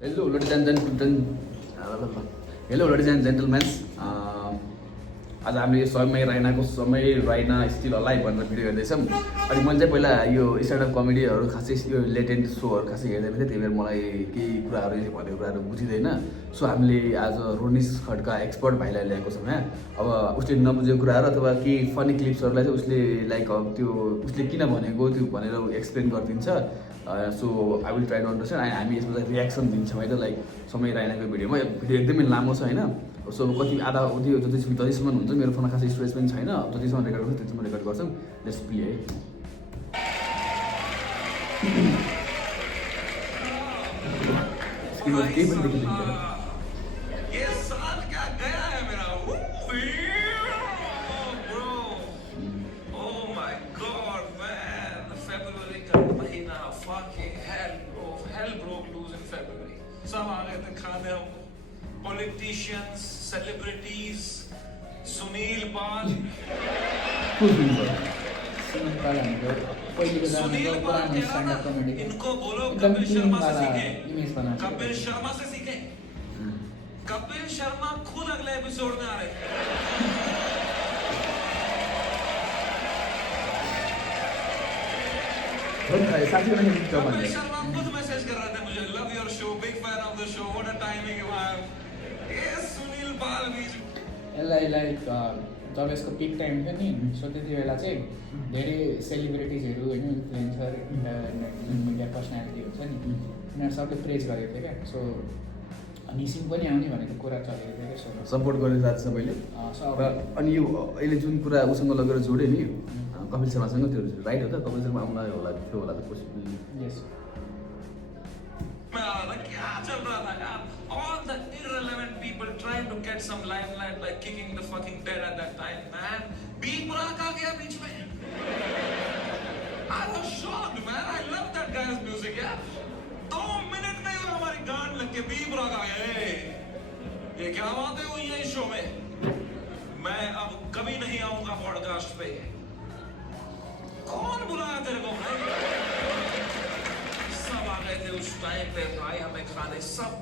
Hello, ladies and gentlemen. Hello, ladies and gentlemen. आज हामीले समय राइनाको समय राइना स्टिल अलाइभ भनेर भिडियो हेर्दैछौँ। अनि मैले चाहिँ पहिला यो स्ट्यान्डअप कमेडीहरू खासै यो लेटेन्ट सोहरू खासै हेर्दै थिएँ, त्यही भएर मलाई केही कुराहरू यसले भनेको कुराहरू बुझिँदैन। सो हामीले आज रोनिस खड्का एक्सपर्ट भाइलाई ल्याएको छौँ यहाँ। अब उसले नबुझेको कुराहरू अथवा केही फनी क्लिप्सहरूलाई चाहिँ उसले लाइक त्यो उसले किन भनेको त्यो भनेर एक्सप्लेन गरिदिन्छ। So I will try to understand अनि हामी यसमा चाहिँ रियाक्सन दिन्छौँ है त। लाइक समय राइनाको भिडियोमा भिडियो एकदमै लामो छ होइन। सो कति आधा त्यो जतिसम्म हुन्छ मेरो फोनमा खासै स्टोरेज पनि छैन, जतिसम्म रेकर्ड गर्छ त्यतिसम्म रेकर्ड गर्छौँ। लेट्स प्ले है। स्क्रिनमा केही पनि देखिँदैन। ये साल क्या गया है मेरा bro. Oh my god man, February का महीना fucking hell broke loose in February. सब आ गए थे खाने हमको, politicians, celebrities, सुनील पाल इनको बोलो कपिल शर्मा से सीखें, कपिल शर्मा से सीखें। कपिल शर्मा खुद अगले एपिसोड में आ रहे हैं। कपिल शर्मा खुद मैसेज कर रहे थे मुझे, love your show, big fan of the show, what a timing you have. ये सुनील पाल बीच यसलाई लाइक जब यसको पिक टाइम थियो नि, सो त्यति बेला चाहिँ धेरै सेलिब्रिटिजहरू होइन, इन्फ्लुएन्सर जुन मिडिया पर्सनालिटी हुन्छ नि, उनीहरू सबले प्रेज गरेको थियो क्या। सो निसिम पनि आउने भनेको कुरा चलेको थियो क्या। सो सपोर्ट गर्ने साथ सबैले। र अनि यो अहिले जुन कुरा उसँग लगेर जोड्यो नि कपिल शर्मासँग, त्यो राइट हो त? कपिल शर्मा आउन होला थियो होला त पोसिबली। यस क्या चल रहा था यार? All the irrelevant people trying to get some limelight by kicking the fucking dead at that time, man. Big Burak आ गया बीच में. I was shocked, man. I love that guy's music, यार. 2 minute में ही हमारी गांड लग के Big Burak आ गया. ये क्या बातें हुई हैं इस शो में? मैं अब कभी नहीं आऊंगा पॉडकास्ट पे. कौन बुलाया तेरे को भाई? सब आ गए थे उस टाइम पे भाई हमें खाने, सब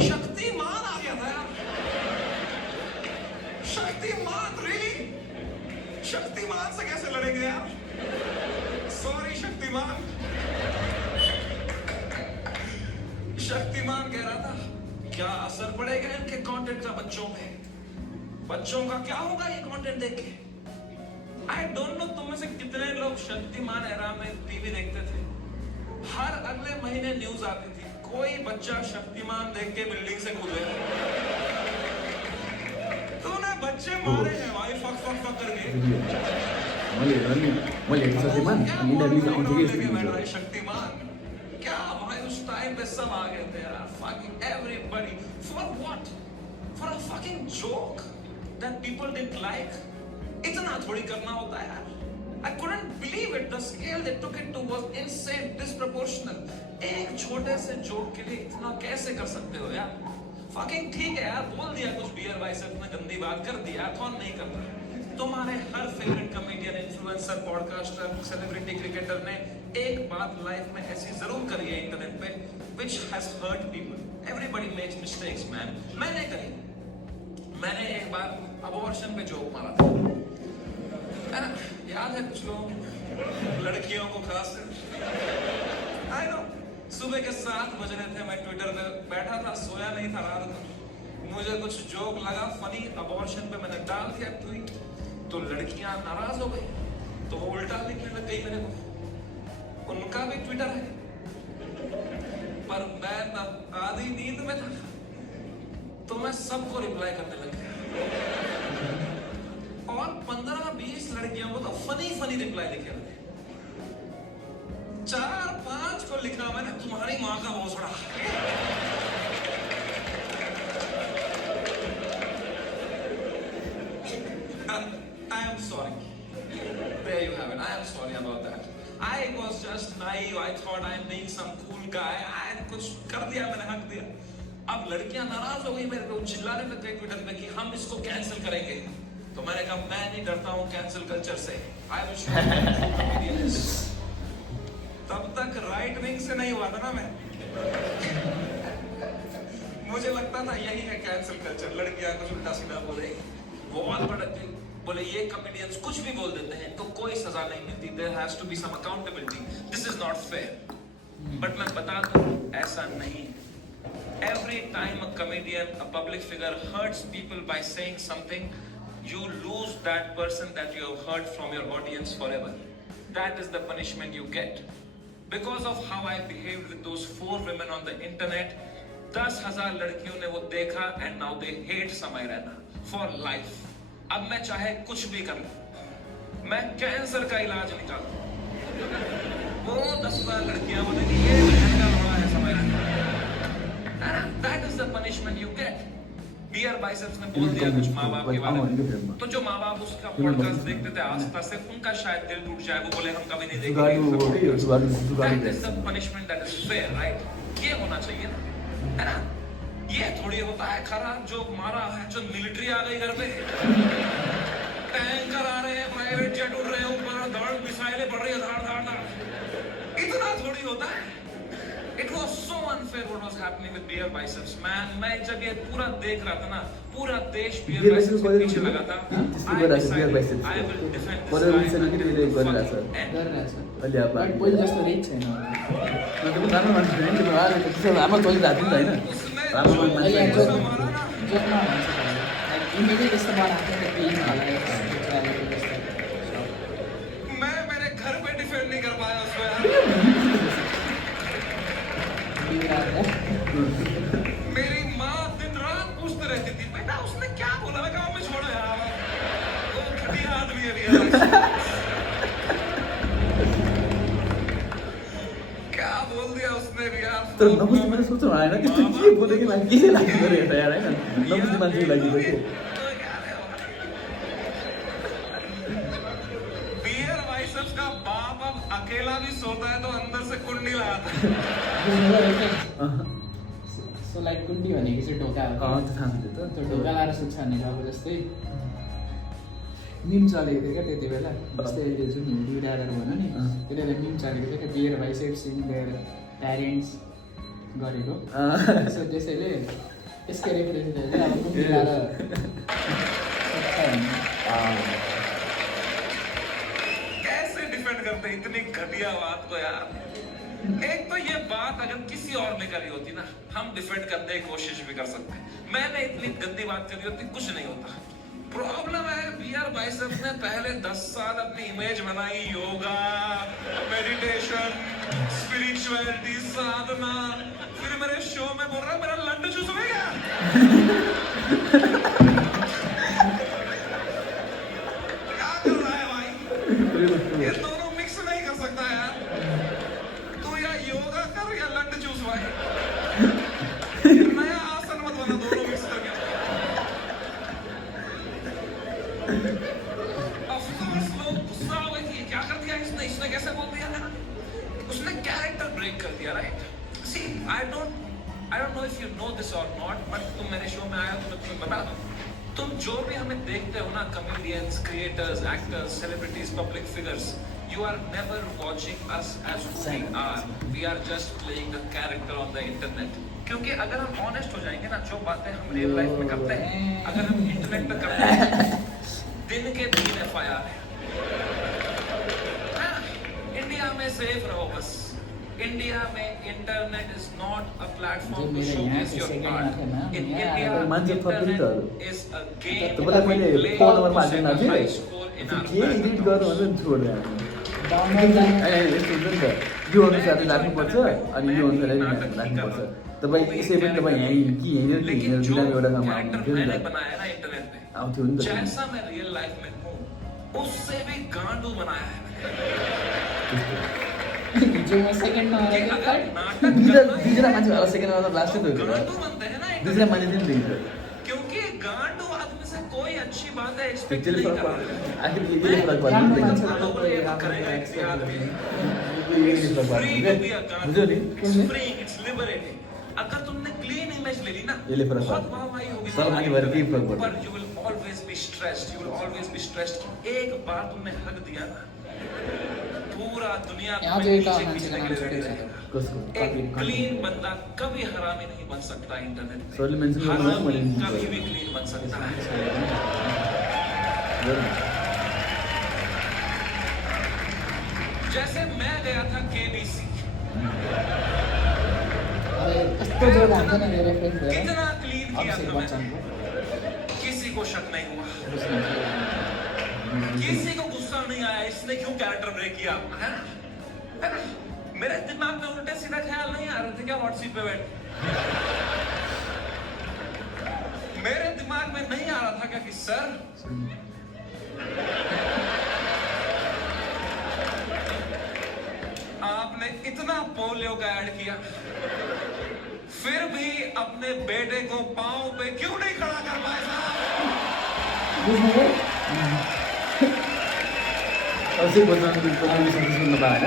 शक्तिमान आ गया था यार। शक्तिमान रियली? शक्तिमान से कैसे लड़ेंगे यार? सॉरी शक्तिमान। शक्तिमान कह रहा था क्या असर पड़ेगा इनके कंटेंट का बच्चों पे? बच्चों का क्या होगा ये कंटेंट देख के? आई डोंट नो तुम में से कितने लोग शक्तिमान एरा में टीवी देखते थे। हर अगले महीने न्यूज आती थी कोई बच्चा शक्तिमान देख के बिल्डिंग से कूदे। तूने बच्चे मारे हैं भाई फक करके। शक्तिमान क्या भाई उस टाइम पे सब आ गए थे यार, fucking everybody for what? For a fucking joke that people didn't like. इतना थोड़ी करना होता है यार। I couldn't believe it. The scale they took it to was insane, disproportional. एक छोटे से जोक के लिए इतना कैसे कर सकते हो यार? Fucking ठीक है यार, बोल दिया कुछ बियर बाइसेप में गंदी बात कर दिया, कौन नहीं करता? तुम्हारे हर favourite comedian, influencer, podcaster, celebrity, cricketer ने एक बात लाइफ में ऐसी जरूर करी है इंटरनेट पे, which has hurt people. Everybody makes mistakes, man. मैंने करी। मैंने एक बार अबॉर्शन पे जोक मारा था। है ना? याद है कुछ लोग, लड़कियों को खास आई नो। सुबह के 7 बज रहे थे, मैं ट्विटर पे बैठा था, सोया नहीं था रात को। मुझे कुछ जोक लगा फनी, अबॉर्शन पे मैंने डाल दिया ट्वीट, तो लड़कियां नाराज हो गई, तो वो उल्टा लिखने लग गई मेरे को। उनका भी ट्विटर है, पर मैं तब आधी नींद में था, तो मैं सबको रिप्लाई करने लग गया। और 15-20 लड़कियों को तो फनी रिप्लाई लिखे थे। 4-5 को लिखा मैंने, तुम्हारी माँ का भोसड़ा। I am sorry. There you have it. I am sorry about that. I was just naive. I thought I am being some cool guy. I कुछ कर दिया, मैंने हक दिया। अब लड़कियां नाराज हो गई मेरे पे, चिल्लाने लग गई ट्विटर पे कि हम इसको कैंसिल करेंगे। तो मैंने कहा मैं नहीं डरता हूँ कैंसिल कल्चर से। I will show you comedians. तब तक राइट विंग से नहीं हुआ था ना मैं। पता था यही है कैंसिल कल्चर, लड़कियां कुछ उल्टा सीधा बोले, बहुत बड़ा बोले ये कॉमेडियंस कुछ भी बोल देते हैं तो कोई सजा नहीं मिलती, there has to be some accountability, this is not fair. But मैं बता दूं ऐसा नहीं है। Every time a comedian, a public figure hurts people by saying something, you lose that person that you have heard from your audience forever. That is the punishment you get. Because of how I behaved with those 4 women on the internet, 10,000 लड़कियों ने वो देखा and now they hate समय Raina for life. अब मैं चाहे कुछ भी कर लूं, मैं कैंसर का इलाज निकालूं, वो 10,000 लड़कियां बोलेंगी ये महंगा लौड़ा है Samay Raina. That is the punishment you get. Beer Biceps ने बोल दिया कुछ माँ बाप के बारे में, तो जो माँ बाप उसका पॉडकास्ट देखते थे आस्था से, उनका शायद दिल टूट जाए, वो बोले हम कभी नहीं देखेंगे। That is the punishment that is fair, right? ये होना चाहिए ना, है ना? ये थोड़ी होता है खराब जो मारा है, जो मिलिट्री आ गई घर पे, टैंकर आ रहे हैं, प्राइवेट जेट उड़ रहे हैं ऊपर, धड़ मिसाइलें पड़ रही है, धाड़ धाड़ धाड़, इतना थोड़ी होता है। It was so unfair what was happening with beer biceps, man. मैं जब ये पूरा देख रहा था ना, पूरा देश beer biceps के पीछे लगा था। I decided I will defend this guy until the fucking end. कर रहा है सर, बट कोही जस्तो रिच छैन। मतलब राम्रो मान्छे होइन, त्यो भएर त्यसो राम्रो चलिरहेको थियो नि त होइन, राम्रो मान्छे अहिले होइन। जोकमा भन्छ लाइक इन्डियाकै त्यस्तो बनाएको थियो क्लिन होला मैं मेरे घर पे डिफेंड नहीं कर पाया उसको यार। मेरी माँ दिन रात पूछते रहती थी बेटा उसने क्या बोला, मैं कहा मम्मी छोड़ो यार, वो घटिया आदमी है यार, क्या बोल दिया उसने भी यार। तर नबुझ्ने मैले सोच्नु आएन कि त्यो के बोल्यो कि मान्छे के लागि गरे हेर्दा यार होइन, नबुझ्ने मान्छेको लागि गरे। बियर बाइसेप्स का बाप अब अकेला भी सोता है तो अंदर से कुंडी लगाता है। सो लाइक कुन्डी भनेको चाहिँ ढोका हो, त्यो थाहा थियो त। त्यो ढोका लाएर सुत्छ भनेर अब जस्तै मिम चलेको थियो क्या त्यति बेला, जस्तै अहिले जुन डिडाएर भन्यो नि त्यति बेला मिम चलेको थियो क्या, Beer Biceps in their parents गरेको, सो त्यसैले त्यसकै रेफरेन्स चाहिँ अब कुन्डी लाएर कैसे डिफेंड करते इतनी घटिया बात को यार। एक तो ये बात अगर किसी और ने करी होती ना, हम डिफेंड करने की कोशिश भी कर सकते हैं, मैंने इतनी गंदी बात करी होती कुछ नहीं होता। प्रॉब्लम है बियर बाइसेप्स ने पहले 10 साल अपनी इमेज बनाई, योगा, मेडिटेशन, स्पिरिचुअलिटी, साधना, फिर मेरे शो में बोल रहा मेरा लड्डू चूस में गया। क्या कर रहा है भाई, ये दोनों मिक्स नहीं कर सकता यार, तू या योगा कर या लड्डू चूस भाई, नया आसन मत बना दोनों मिक्स करके। Of course लोग गुस्सा हो गए कि क्या कर दिया इसने कैसे बोल दिया ना, उसने कैरेक्टर ब्रेक कर दिया, right? See, I don't know if you know this or not, but तुम मेरे शो में आए हो तो मैं तुम्हें बता दूं, तुम जो भी हमें देखते हो ना, comedians, creators, actors, celebrities, public figures, you are never watching us as who we are. We are just playing a character on the internet. क्योंकि अगर हम ऑनेस्ट हो जाएंगे ना, जो बातें हम रियल लाइफ में करते हैं अगर हम इंटरनेट पे करते हैं, दिन के 3 FIR है। इंडिया में सेफ रहो बस। इंडिया में internet is not a platform to showcase your art. In India internet is a game तपाईँलाई मैले फोन नम्बर माग्दैन थिएँ, के एडिट गर्नु भने पनि छोड्दैन। यस्तो हुन्छ नि त, यो अनुसारले राख्नुपर्छ अनि यो अनुसारले राख्नुपर्छ। तपाईँ यसै पनि तपाईँ यहीँ कि हिँडेर कि हिँडेर बिरामी एउटा काम आउनुहुन्थ्यो नि त, बनाया ना इंटरनेट पे, आउँथ्यो नि त। जैसा मैं रियल लाइफ में हूँ उससे भी गांडू बनाया है जो मैं सेकंड में आ कि रहा अगर था नाटक दुईजना मान्छे होला सेकेन्डमा त लास्टै त गांडू बनते हैं ना दुईजना मान्छे दिन देखिन्छ। क्योंकि गांडू आदमी से कोई अच्छी बात है एक्सपेक्ट त्यसले नहीं फरक कर पर्दैन, रहा आखिर यसले फरक राम्रो पर्दैन। मान्छे है। कोही राम्रो करेगा एक्स किसी आदमी यसले फरक free to be a पर्दैन, बुझ्यो नि? It's free, it's liberating. अगर तुमने क्लीन इमेज ले ली ना, यसले फरक बहुत पर्दैन। वाहवाही होगी सर माथि भएर केही फरक पर पर्दैन। you will always be stressed, you will always be stressed। एक बार तुमने हक दिया ना, पूरा दुनिया यहाँ में चाहिँ नीचे मान्छेको खींचने नाम के लिए छुट्टै रेडी छ रहेगा। कसको एक क्लीन बंदा कभी हरामी नहीं बन सकता इंटरनेट सरले पे। मेंशन गर्नु भएको हरामी मैले कभी भी क्लीन बन सकता है। जैसे मैं गया था केबीसी, यस्तो जोड हान्छ नि रेफरेन्स भएर इतना क्लीन किया अभिषेक था मैं, बच्चनको किसी को शक नहीं हुआ, किसी को गुस्सा नहीं आया इसने क्यों कैरेक्टर ब्रेक किया, है ना? मेरे दिमाग में उल्टे सीधा ख्याल नहीं आ रहे थे क्या व्हाट्सएप पे बैठ, मेरे दिमाग में नहीं आ रहा था क्या कि सर आपने इतना पोलियो का ऐड किया, फिर भी अपने बेटे को पांव पे क्यों नहीं खड़ा कर पाए साहब? बुझ्नुभयो अभिषेक बच्चनको कन्ट्रिब्युसन सुन्नु पाएन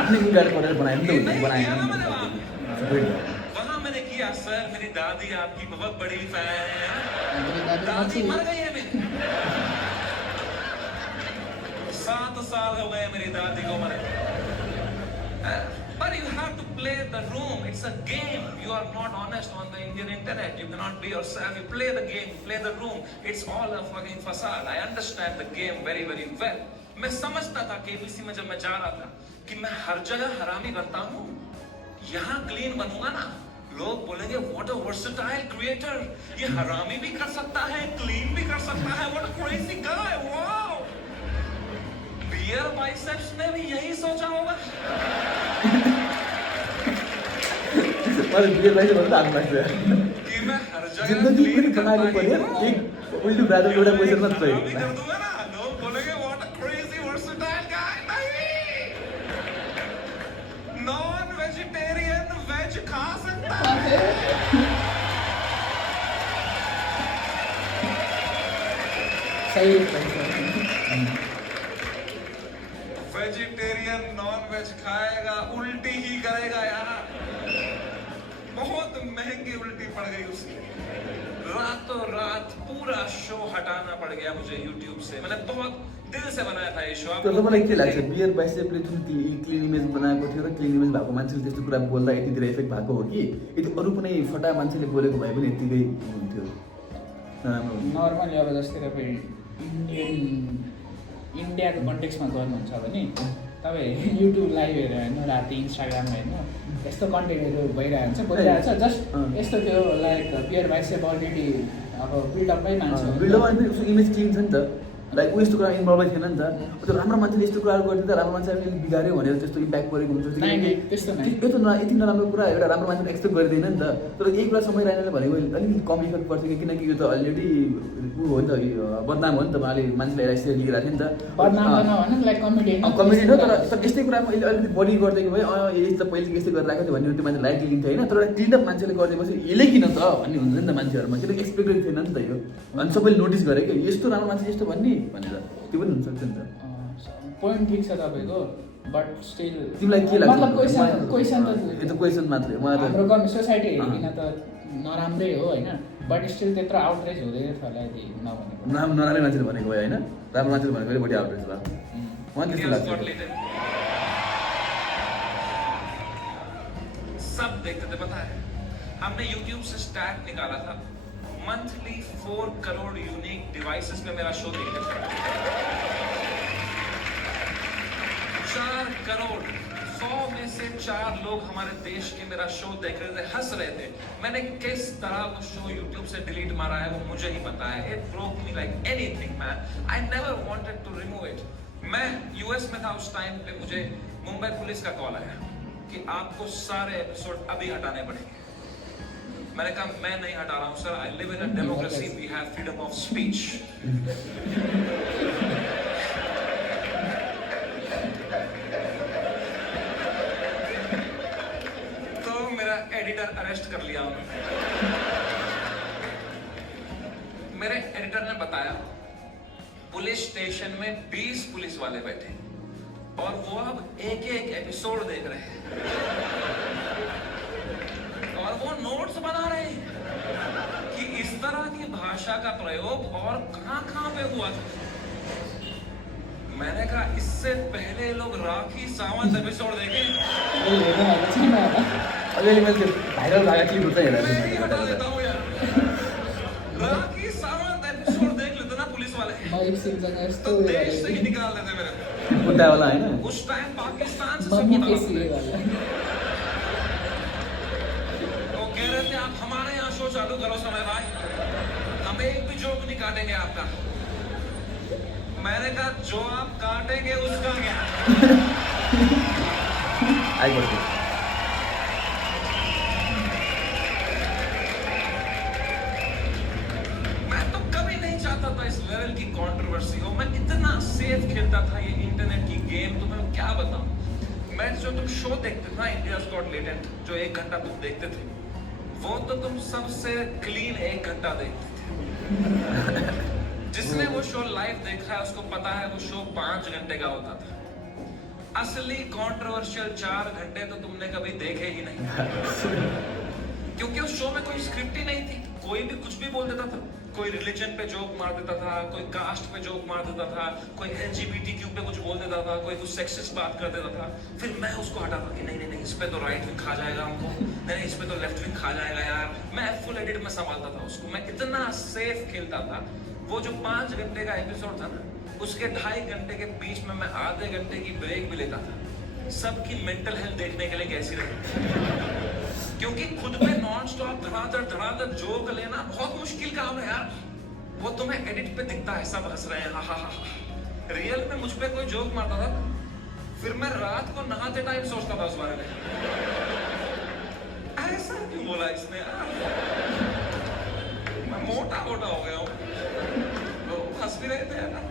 आफ्नै गाडी पढेर बनायो नि त नहीं बनाएन किया ना मैंने वहां मैंने किया सर मेरी दादी आपकी बहुत बड़ी फैन है, दादी मर गई है मेरी, 7 साल हो गए मेरी दादी को मरे। But you have to play the room. It's a game. You are not honest on the Indian internet. You cannot be yourself. You play the game. You play the room. It's all a fucking facade. I understand the game very, very well. मैं समझता था KBC में जब मैं जा रहा था कि मैं हर जगह हरामी बनता हूँ, यहाँ क्लीन बनूंगा ना, लोग बोलेंगे व्हाट अ वर्सेटाइल क्रिएटर, ये हरामी भी कर सकता है, क्लीन भी कर सकता है, what a crazy guy, wow. Beer Biceps ने भी यही सोचा होगा। मलाई बियर बाइसेप भन्दा आग लाग्छ कि मैं हर जगह जिन्दगी क्लीन पनि करता बनाउनु ही पर्यो हूँ। एक उल्टो ब्रादर एउटा पैसा मात्र हरामी चाहियो कर दूंगा ना, लोग बोलेंगे व्हाट अ क्रेजी वर्सेटाइल गाय। नहीं, नॉन वेजिटेरियन वेज खा सकता है। सही वेजिटेरियन नॉन वेज खाएगा, उल्टी ही करेगा यार। बहुत महंगी उल्टी पड़ गई उसकी, रातों रात पूरा शो हटाना पड़ गया मुझे YouTube से। मैंने बहुत दिल से बनाया था ये शो। तर तपाईँलाई के लाग्छ बियर बाइसेपले जुन क्लिन इमेज बनाएको थियो र क्लिन इमेज भएको मान्छेले त्यस्तो कुरा बोल्दा यतितिर इफेक्ट भएको हो कि यदि अरू कुनै फटा मान्छेले बोलेको भए पनि यतिकै हुन्थ्यो नराम्रो हुन्थ्यो नर्मली अब जस्तै तपाईँ इन्डियाको कन्टेक्समा गर्नुहुन्छ भने तपाईँ युट्युब लाइभ हेरेर हेर्नु, राति इन्स्टाग्राममा हेर्नु, यस्तो कन्टेन्टहरू भइरहेको हुन्छ बोलिरहेको छ। जस्ट यस्तो त्यो लाइक बियर बाइसेप अलरेडी अब बिल्डअपमै मान्छ बिल्डअप अनि उसको इमेज क्लिन छ नि त लाइक ऊ यस्तो कुरा इन्भल्भै थिएन नि त त्यो राम्रो मान्छेले यस्तो कुराहरू गरिदिन्छ राम्रो मान्छेले बिगाऱ्यो भनेर त्यस्तो इम्प्याक्ट परेको हुन्छ त्यस्तो नै यो त यति नराम्रो कुरा एउटा राम्रो मान्छेले एक्सपेक्ट गरिँदैन नि त तर यही कुरा समय राईले भनेको अलिकति कम इफेक्ट पर्छ कि किनकि यो त अलरेडी ऊ हो नि त बदनाम हो नि त उहाँले मान्छेलाई यसरी लिइरहेको थियो नि त बदनाम त नभन लाइक कमेडी कमेडी हो तर यस्तै कुरामा अहिले अलिकति बढी गरिदिएको भए यस्तो पहिले यस्तै गरिरहेको थियो भन्ने त्यो मान्छे लाइक लिन्थ्यो होइन तर एउटा क्लिनअप मान्छेले गरिदिएपछि यसले किन त भन्ने हुन्छ नि त मान्छेहरूमा किनकि एक्सपेक्टेड थिएन नि त यो अनि सबैले नोटिस गरे कि यस्तो राम्रो मान्छे यस्तो भन्ने भनेर त्यो पनि हुनसक्छ नि त पोइन्ट ठिक छ तपाईँको बट स्टिल तिमीलाई के लाग्छ मतलब क्वेसन त यो त क्वेसन मात्रै हो हाम्रो कम सोसाइटी हेरिकन त नराम्रै हो होइन बट स्टिल त्यत्रो आउटरेज हुँदैन थियो होला यदि नभनेको नराम्रो मान्छेले भनेको भए होइन राम्रो मान्छेले भनेको बढी आउटरेज भयो मलाई त्यस्तो लाग्छ सब देखते थे पता है, हमने YouTube से स्टैट निकाला था, मंथली 4 करोड़ यूनिक डिवाइसेस पे मेरा शो देखते थे। 4 करोड़, 100 में से 4 लोग हमारे देश के मेरा शो देख रहे थे, हंस रहे थे। मैंने किस तरह वो शो YouTube से डिलीट मारा है वो मुझे ही पता है। It broke me like anything man. I never wanted to remove it. मैं US में था उस टाइम पे, मुझे मुंबई पुलिस का कॉल आया कि आपको सारे एपिसोड अभी हटाने पड़ेंगे। मैंने कहा मैं नहीं हटा रहा हूँ sir, I live in a democracy, we have freedom of speech. तो मेरा एडिटर अरेस्ट कर लिया उन्होंने। मेरे एडिटर ने बताया पुलिस स्टेशन में 20 पुलिस वाले बैठे और वो अब एक एक एपिसोड देख रहे हैं और वो नोट्स बना रहे हैं कि इस तरह की भाषा का प्रयोग और कहां-कहां पे हुआ था। मैंने कहा इससे पहले लोग राखी सावंत एपिसोड देखे। यो हेर्नु भएको छैन होला। अलिअलि मैले त्यो भाइरल भएको क्लिपहरू चाहिँ मैं ही हेरेको हटा छु देता हूँ यार। राखी सावंत एपिसोड देख लेते ना पुलिस वाले, मलिक सिंहसँग यस्तो तो उयो देश से ही गरेको निकाल देते मेरे को। कुर्तावाला होइन उस टाइम पाकिस्तान से मम्मी सपोर्ट केसी आया वाला। वो कह रहे थे आप हमारे यहाँ शो चालू करो समय भाई, हम एक भी जोक नहीं काटेंगे आपका। मैंने कहा जो आप काटेंगे उसका क्या। आइबस्छु मैं तो कभी नहीं चाहता था इस लेवल की कंट्रोवर्सी हो। मैं इतना सेफ खेलता था ये इंटरनेट की गेम, तो मैं क्या बताऊं। मैं जो तुम शो देखते थे ना, इंडियाज गॉट टैलेंट, जो 1 घंटा तुम देखते थे, वो तो तुम सबसे क्लीन 1 घंटा देखते थे। जिसने वो शो लाइव देखा है उसको पता है वो शो 5 घंटे का होता था। असली कंट्रोवर्शियल 4 घंटे तो तुमने कभी देखे ही नहीं। क्योंकि उस शो में कोई स्क्रिप्ट ही नहीं थी, कोई भी कुछ भी बोल देता था। कोई रिलीजन पे जोक मार देता था, कोई कास्ट पे जोक मार देता था, कोई LGBTQ पे कुछ बोल देता था, कोई कुछ सेक्सिस्ट बात कर देता था। फिर मैं उसको हटाता कि नहीं इस पे तो राइट विंग खा जाएगा हमको, नहीं इस पे तो लेफ्ट विंग खा जाएगा यार। मैं फुल एडिट में संभालता था उसको, मैं इतना सेफ खेलता था। वो जो 5 घंटे का एपिसोड था ना, उसके 2.5 घंटे के बीच में मैं आधे घंटे की ब्रेक भी लेता था, सबकी मेंटल हेल्थ देखने के लिए कैसी रही। क्योंकि खुद पे नॉन स्टॉप धड़ाधड़ जोक लेना बहुत मुश्किल काम है यार। वो तुम्हें एडिट पे दिखता है सब हंस रहे हैं, हा हा हा। रियल में मुझ पे कोई जोक मारता था, फिर मैं रात को नहाते टाइम सोचता था उस बारे में, ऐसा क्यों बोला इसने यार, मैं मोटा हो गया हूँ। लोग हंस भी रहे थे यार।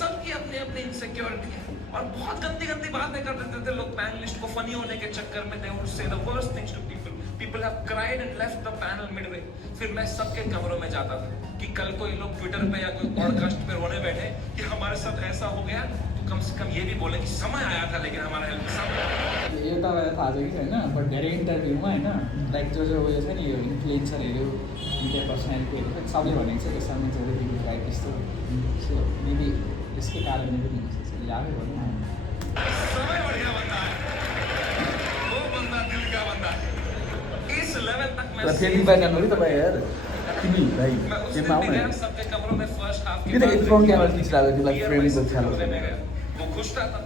सबकी अपनी अपनी इनसिक्योरिटी है और बहुत गंदी बातें कर देते थे लोग। पैनलिस्ट को फनी होने के चक्कर में they would say the worst things to people. People have cried and left the panel midway. फिर मैं सबके कमरों में जाता था कि कल कोई लोग ट्विटर पे या कोई पॉडकास्ट पे रोने बैठे कि हमारे साथ ऐसा हो गया, तो कम से कम ये भी बोले कि समय आया था लेकिन हमारा हेल्प समय। यो तपाईँलाई थाहा छ कि छैन, बट धेरै इन्टरभ्यूमा होइन, लाइक जो उयो छ नि, यो इन्फ्लुएन्सरहरू, मिडिया पर्सनालिटीहरू छ, सबले भनेको छ कि समाजहरू दिनु लाइक यस्तो। सो मेबी यसकै कारणले पनि हुन्छ, यादै भनौँ न। समय बढ़िया बंदा है, वो बंदा दिल का बंदा है। इस लेवल तक मैं फेरि बाहिर जानु कि तपाईँ यार तिमी भाइ मैं उस गेममा दिन आउन गया सबके कमरों में फर्स्ट हाफ यो त फ्रन्ट क्यामेरा खिचिरहेको तिमीलाई फ्रेमको ख्याल कमरे में गया, वो खुश था तब,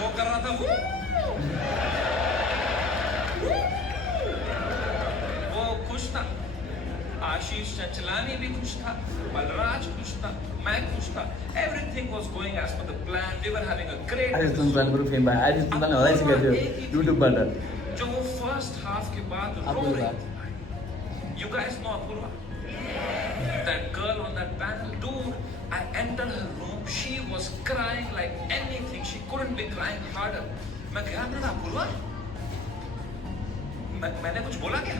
वो कर रहा था वो खुश था। आशीष चंचलानी भी खुश था, बलराज खुश था, मैं खुश था। Everything was going as per the plan. We were having a great आज तुम प्लानको फेम भयो आज तुमलाई हराइसकेको थियो युट्युबबाट। जो वो फर्स्ट हाफ के बाद रो अपूर्वा। रही थी। You guys know Apurva? That girl on that panel, dude. I entered her room. She was crying like anything. She couldn't be crying harder. मैं गया, मैंने कहा अपूर्वा, मैंने कुछ बोला क्या?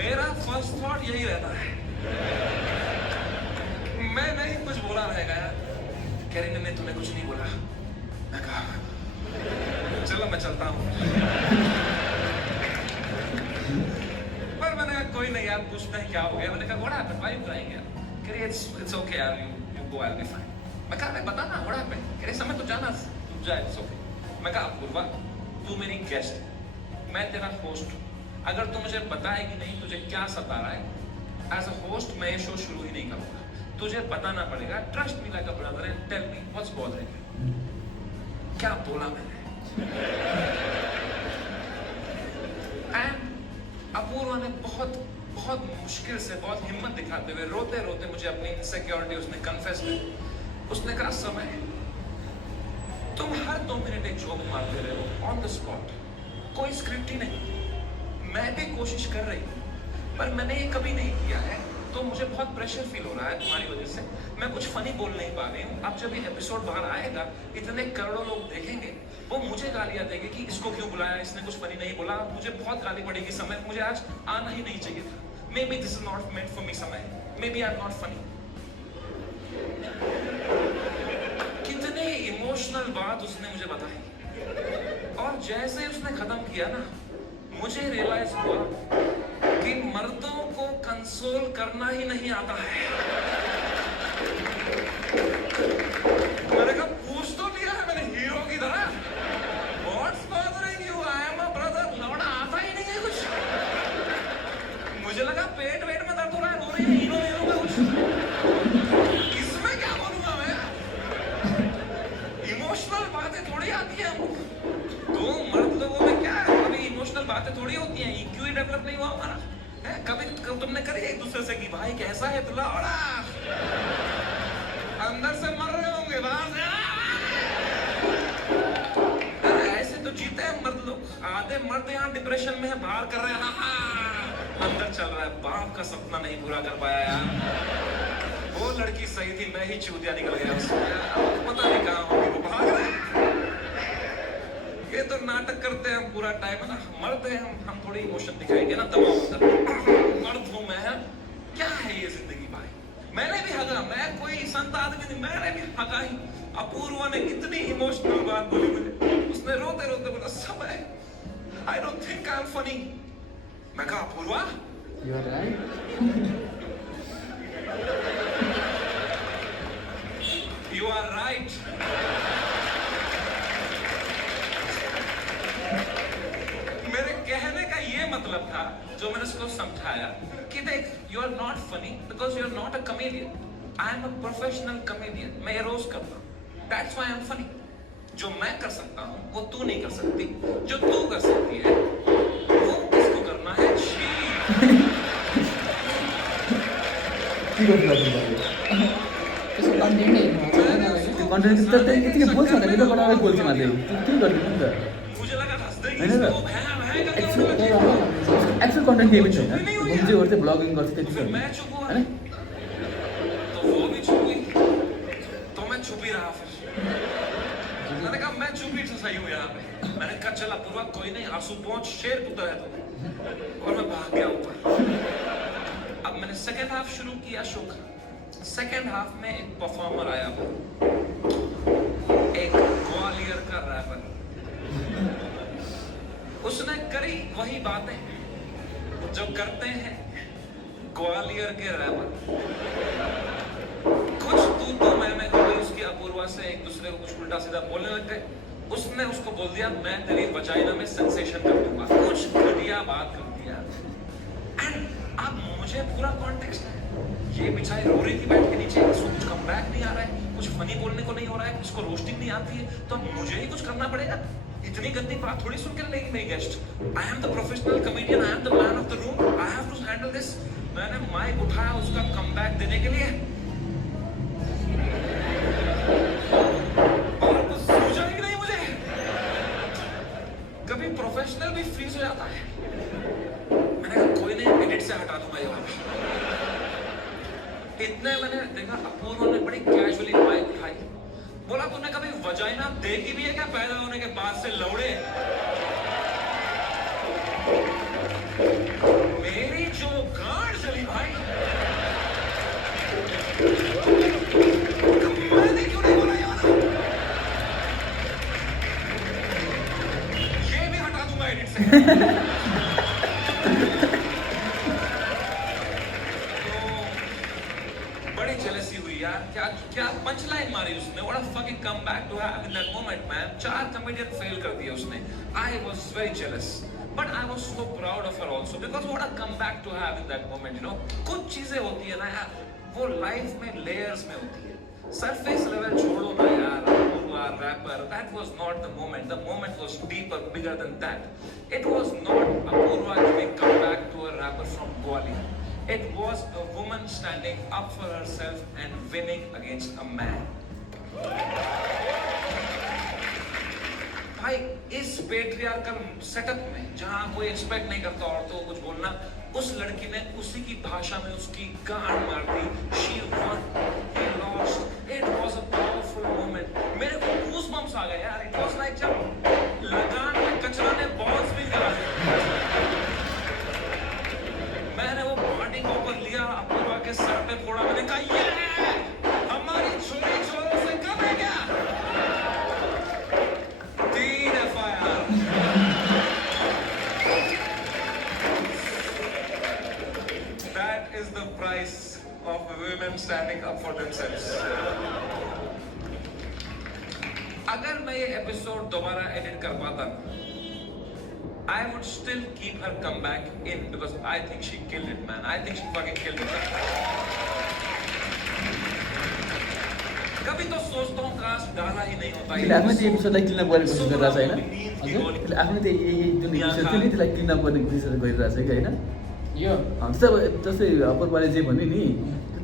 मेरा फर्स्ट थॉट यही रहता है, मैं नहीं कुछ बोला रहेगा यार। कह रही नहीं तूने कुछ नहीं बोला। मैं कहा चलो मैं चलता हूँ। पर मैंने कहा कोई नहीं यार, पूछते हैं क्या हो गया। मैंने कहा what happened, why you crying यार? कह रही इट्स ओके यार, you go, I will be fine. मैं कहा बता ना व्हाट हैपेंड। कह रही समय तो जाना, तू जा, इट्स ओके। मैं कहा अपूर्वा तू मेरी गेस्ट, मैं तेरा होस्ट हूँ, अगर तू मुझे बताएगी नहीं तुझे क्या सता रहा है, एज अ होस्ट मैं ये शो शुरू ही नहीं करूँगा, तुझे बताना पड़ेगा। Trust me like a brother and tell me what's bothering you. क्या बोला मैंने? एंड अपूर्वा ने बहुत बहुत मुश्किल से, बहुत हिम्मत दिखाते हुए, रोते रोते मुझे अपनी इनसिक्योरिटी उसने कन्फेस की। उसने कहा समय तुम हर 2 मिनट एक जोक मारते रहे हो ऑन द स्पॉट, कोई स्क्रिप्ट ही नहीं। मैं भी कोशिश कर रही हूँ पर मैंने ये कभी नहीं किया है, तो मुझे बहुत प्रेशर फील हो रहा है तुम्हारी वजह से। मैं कुछ फनी बोल नहीं पा रही हूँ। अब जब ये एपिसोड बाहर आएगा, इतने करोड़ों लोग देखेंगे, वो मुझे गालियाँ देंगे कि इसको क्यों बुलाया, इसने कुछ फनी नहीं बोला। मुझे बहुत गाली पड़ेगी समय, मुझे आज आना ही नहीं चाहिए था। Maybe this is not meant for me समय, maybe I am not funny. कितने इमोशनल बात उसने मुझे बताई, और जैसे उसने खत्म किया ना, मुझे रियलाइज हुआ कि मर्दों को कंसोल करना ही नहीं आता है। मैंने कहा पूछ तो लिया है मैंने हीरो की तरह। What's bothering you? I am a brother. लौड़ा आता ही नहीं है कुछ। मुझे लगा पेट वेट में दर्द हो रहा है, रो रही है हीरो हीरो में कुछ। इसमें क्या बोलूंगा मैं? इमोशनल बातें थोड़ी आती है हमको। दो मर्द लोगों में क्या है, कभी इमोशनल बातें थोड़ी होती हैं। EQ ही डेवलप नहीं हुआ हमारा है। कभी तुमने करी एक दूसरे से कि भाई कैसा है तुला, अंदर से मर रहे होंगे बाहर से अरे ऐसे तो जीते हैं मर्द लोग। आधे मर्द यहाँ डिप्रेशन में है, बाहर कर रहे हैं अंदर चल रहा है। बाप का सपना नहीं पूरा कर पाया यार। वो लड़की सही थी, मैं ही चूतिया निकल गया उसमें। पता नहीं कहाँ होगी वो, भाग रहे हैं। ये तो नाटक करते हैं हम पूरा टाइम है ना। मर्द है हम थोड़ी इमोशन दिखाएंगे ना, दबाव अंदर। मर्द हूँ मैं, क्या है ये जिंदगी भाई। मैंने भी हगा, मैं कोई संत आदमी नहीं, मैंने भी हगा ही। अपूर्वा ने इतनी इमोशनल बात बोली मुझे, उसने रोते रोते बोला सब है, I don't think I am funny. मैं कहा Apoorva You are right. You are right. मेरे कहने का ये मतलब था, जो मैंने उसको समझाया कि देख, you are not funny because you are not a comedian. I am a professional comedian. मैं ये रोज करता हूँ, that's why I am funny. जो मैं कर सकता हूँ वो तू नहीं कर सकती, जो तू कर सकती है वो किसको करना है। त्यसको कन्टेन्ट नै कन्टेन्ट त यतिकै बोल्छ भने भिडियो बनाएर बोल्छ मात्रै, के गर्नु नि त। मुझे लगा हंस देगी होइन त, इसको, भैं भैं करके एक्चुअल कन्टेन्ट केही पनि छैन। घुम्दै ओर्दै ब्लगिङ गर्छ त्यति फिर हो मैं चुप हुआ होइन। तो वो भी चुप हुई, तो मैं चुप ही रहा। फिर मैंने कहा मैं चुप ही तो सही हूँ यहाँ पे। मैंने कहा चला पूर्वा कोई नहीं, आंसू पहुंच, शेर पुत्र है तो। और मैं भाग गया ऊपर। अब मैंने सेकेंड हाफ शुरू किया शो का। सेकेंड हाफ में एक परफॉर्मर आया, एक ग्वालियर का रैपर। उसने करी वही बातें जो करते हैं ग्वालियर के रैपर। कुछ तू मैं हो गई उसकी अपूर्वा से, एक दूसरे को कुछ उल्टा सीधा बोलने लग गए। उसने उसको बोल दिया मैं तेरी वजाइना में सेंसेशन कर दूंगा, कुछ घटिया बात कर दिया। एंड अब मुझे पूरा कॉन्टेक्स्ट है, ये बेचारी रो रही थी बैठ के नीचे, इसको कुछ कमबैक नहीं आ रहा है, कुछ फनी बोलने को नहीं हो रहा है, इसको रोस्टिंग नहीं आती है, तो अब मुझे ही कुछ करना पड़ेगा। इतनी गंदी बात थोड़ी सुन के लेगी मेरी guest. I am the professional comedian, I am the man of the room, I have to handle this. मैंने माइक उठाया उसका कमबैक देने के लिए, और कुछ सूझा ही नहीं मुझे। कभी प्रोफेशनल भी फ्रीज हो जाता है। मैंने कहा कोई नहीं, एडिट से हटा दूंगा ये वाला। इतने मैंने देखा अपूर्व ने बड़ी कैजुअली माइक उठाई, बोला तूने कभी वजाइना देखी भी है क्या पैदा होने के बाद से लौड़े। मेरी जो गांड चली भाई, मैंने क्यों नहीं बोला यार। ये भी हटा दूंगा एडिट से। क्या क्या पंचलाइन मारी उसने, what a fucking comeback to have in that moment man. 4 comedian fail कर दिए उसने। I was very jealous but I was so proud of her also because what a comeback to have in that moment. You know कुछ चीजें होती है ना यार, वो लाइफ में लेयर्स में होती है। सरफेस लेवल छोड़ो ना यार, Apoorva rapper, that was not the moment. The moment was deeper, bigger than that. It was not Apoorva giving comeback to a rapper from Gwalior. It was a woman standing up for herself and winning against a man. भाई इस patriarchal setup में जहां कोई expect नहीं करता औरतों को कुछ बोलना, उस लड़की ने उसी की भाषा में उसकी गांड मार दी। She won, he lost. It was a powerful moment. मेरे को गूज़बम्प्स आ गए यार। It was like जब लगान में कचरा ने बॉल्स भी गिरा दिए। मैंने वो बॉडी को ऊपर लिया, अपूर्वा के सर पे फोड़ा। मैंने कहा ये हमारी छोरी छोरों से कम है क्या? 3 FIR। That is the price of women. standing up for themselves. अगर मैं ये एपिसोड दोबारा एडिट कर पाता, I would still keep her comeback in because I think she killed it, man. I think she fucking killed it. कभी तो सोचता हूँ काश डाला ही नहीं होता. त्यसले आफ्नो त्यो एपिसोडलाई क्लिन अप गर्ने कोसिस गरिरहेको छ होइन त्यसले आफ्नो त्यो जुन एपिसोड थियो नि त्यसलाई क्लिन अप गर्ने कोसिस गरिरहेको छ कि होइन यो जस्तै अब जस्तै अपूर्वले जे भन्यो नि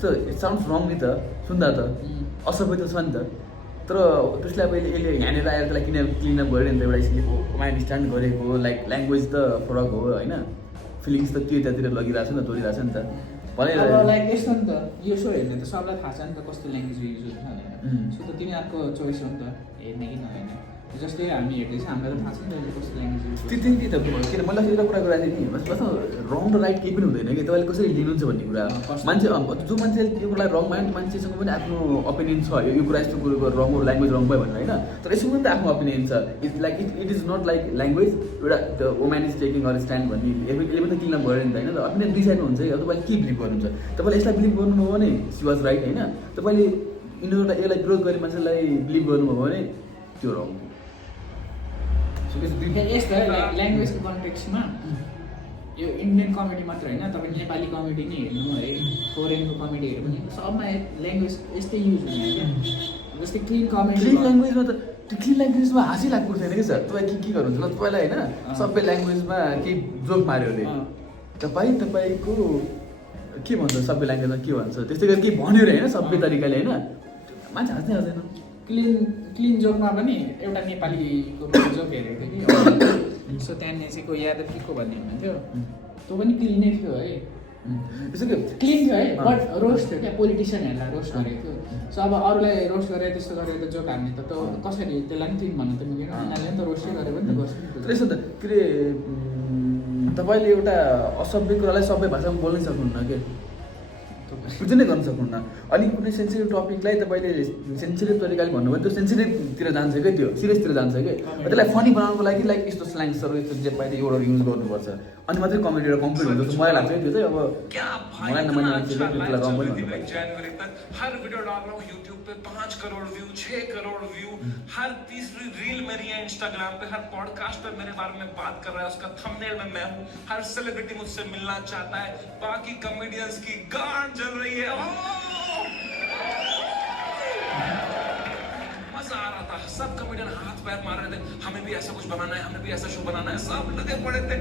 त्यो त इट साउन्ड्स रङ नि त सुन्दा त असभ्य त छ नि त तर त्यसलाई अब यसले यहाँनिर आएर त्यसलाई किन क्लिन अप गऱ्यो नि त एउटा यसले माइन्ड स्ट्यान्ड गरेको लाइक ल्याङ्ग्वेज त फरक हो होइन फिलिङ्स त त्यो यतातिर लगिरहेको छ नि त तोडिरहेको छ नि त अब लाइक यस्तो नि त यो सो हेर्ने त सबलाई थाहा छ नि त कस्तो ल्याङ्ग्वेज युज हुन्छ भनेर सो त तिनीहरूको चोइस हो नि त हेर्ने कि नहेर्ने जस्तै हामी हेर्दैछ हामीलाई त थाहा छ नि त कस्तो ल्याङ्ग्वेज युज त्यही त किन मैले एउटा कुरा गरेको थिएँ नि बस रङ र राइट केही पनि हुँदैन कि तपाईँले कसरी लिनुहुन्छ भन्ने कुरा मान्छे जो मान्छेले त्यो कुरालाई रङ मान्यो मान्छेसँग पनि आफ्नो ओपिनियन छ यो कुरा यस्तो कुरोको रङ हो ल्याङ्ग्वेज रङ भयो भनेर होइन तर यसको पनि त आफ्नो ओपिनियन छ it's like it is not like language एउटा the women is taking her stand भन्ने यसले पनि त क्लिन अप गऱ्यो नि त होइन ओपिनियन दुई साइडमा हुन्छ कि अब तपाईँले के बिलिभ गर्नुहुन्छ तपाईँले यसलाई बिलिभ गर्नुभयो भने सी वाज राइट होइन तपाईँले यिनीहरूलाई यसलाई विरोध गर्ने मान्छेलाई बिलिभ गर्नुभयो भने त्यो रङ यस्तो ल्याङ्ग्वेजको कन्टेक्स्टमा यो इन्डियन कमेडी मात्र होइन तपाईँले नेपाली कमेडी नै हेर्नु है फोरेनको कमेडीहरू पनि सबमा ल्याङ्ग्वेज यस्तै युज हुने क्या जस्तै क्लिन कमेडी क्लिन ल्याङ्ग्वेजमा त त्यो क्लिन ल्याङ्ग्वेजमा हाँसी लाग्नु थिएन कि सर तपाईँ के गर्नुहुन्छ ल तपाईँलाई होइन सबै ल्याङ्ग्वेजमा केही जोक माऱ्यो अरे तपाईँको के भन्छ सबै ल्याङ्ग्वेजमा के भन्छ त्यस्तै गरी केही भन्यो अरे होइन सबै तरिकाले होइन मान्छे हाँस्नै हाँस्दैन क्लिन जोकमा पनि एउटा नेपालीको जोक हेरेको थिएँ कि सो त्यहाँनिर चाहिँ कोही यादव के को भन्ने हुनुहुन्थ्यो त्यो पनि क्लिनै थियो है क्लिन थियो है बट रोस्ट थियो क्या पोलिटिसियनहरूलाई रोस्ट गरेको थियो सो अब अरूलाई रोस्ट गरेर त्यस्तो गरेर त जोक हान्ने त कसरी त्यसलाई पनि क्लिन भन्नु त मिलेन उनीहरूले पनि त रोस्टै गरेको नि त गर्छ त्यसो त के अरे तपाईँले एउटा असभ्य कुरालाई सबै भाषामा बोल्नै सक्नुहुन्न के बुझ्नै नै गर्न सक्नुहुन्न अनि कुनै सेन्सिटिभ टपिकलाई तपाईँले सेन्सिटिभ तरिकाले भन्नु भने त्यो सेन्सिटिभतिर जान्छ क्या त्यो सिरियसतिर जान्छ कि त्यसलाई फनी बनाउनुको लागि लाइक यस्तो स्ल्याङ्सहरू यस्तो जे पाइदियो एउटा युज गर्नुपर्छ अनि मात्रै कमेडी एउटा कम्प्लिट हुन्छ मलाई लाग्छ त्यो चाहिँ अब मलाई नमान्ने मान्छेले त्यसलाई रङ पनि भन्नुपर्छ जनवरी तक हर वीडियो डाल रहा हूँ यूट्यूब पे 5 करोड़ व्यू 6 करोड़ व्यू हर तीसरी रील मेरी है इंस्टाग्राम पे हर पॉडकास्टर मेरे बारे में बात कर रहा है उसका थंबनेल में मैं हूँ हर सेलिब्रिटी मुझसे मिलना चाहता है बाकी कॉमेडियंस की गांड जल रही है मजा आ रहा था सब कॉमेडियन हाथ पैर मार रहे थे हमें भी ऐसा कुछ बनाना है हमें भी ऐसा शो बनाना है सब लगे पड़े थे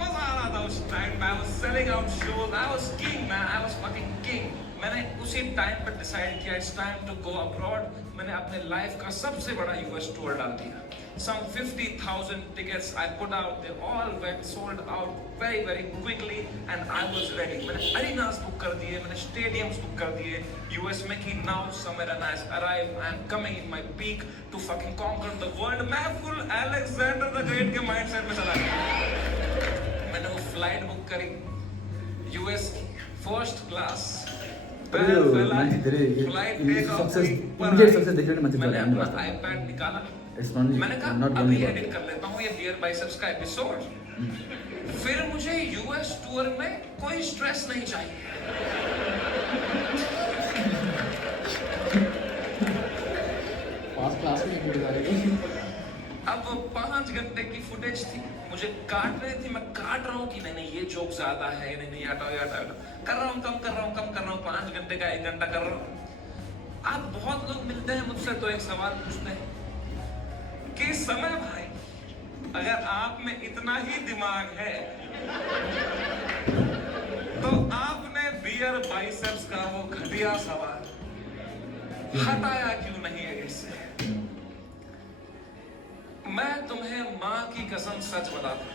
मजा आ रहा था उस time I was selling out shows I was king man I was fucking king मैंने उसी टाइम पर डिसाइड किया it's time to go abroad मैंने अपने लाइफ का सबसे बड़ा यूएस टूर डाल दिया some 50,000 tickets I put out they all went sold out very quickly and I was ready मैंने arenas book कर दिए मैंने stadiums book कर दिए यूएस में कि now summer and I arrive I am coming in my peak to fucking conquer the world मैं full Alexander the Great के mindset में चला गया मैंने वो फ्लाइट बुक करी यूएस की फर्स्ट क्लास आईपैड निकाला मैंने कहा अभी एडिट कर लेता हूँ ये बियर बाइसेप्स का एपिसोड फिर मुझे यूएस टूर में कोई स्ट्रेस नहीं चाहिए अब 5 घंटे की फुटेज थी मुझे काट रही थी मैं काट रहा हूँ कि नहीं ये जोक ज्यादा है नहीं हटाओ कर रहा हूँ कम कर रहा हूँ 5 घंटे का 1 घंटा कर रहा हूँ आप बहुत लोग मिलते हैं मुझसे तो एक सवाल पूछते हैं कि समय भाई अगर आप में इतना ही दिमाग है तो आपने बियर बाइसेप्स का वो घटिया सवाल हटाया क्यों नहीं है इससे मैं तुम्हें माँ की कसम सच बताता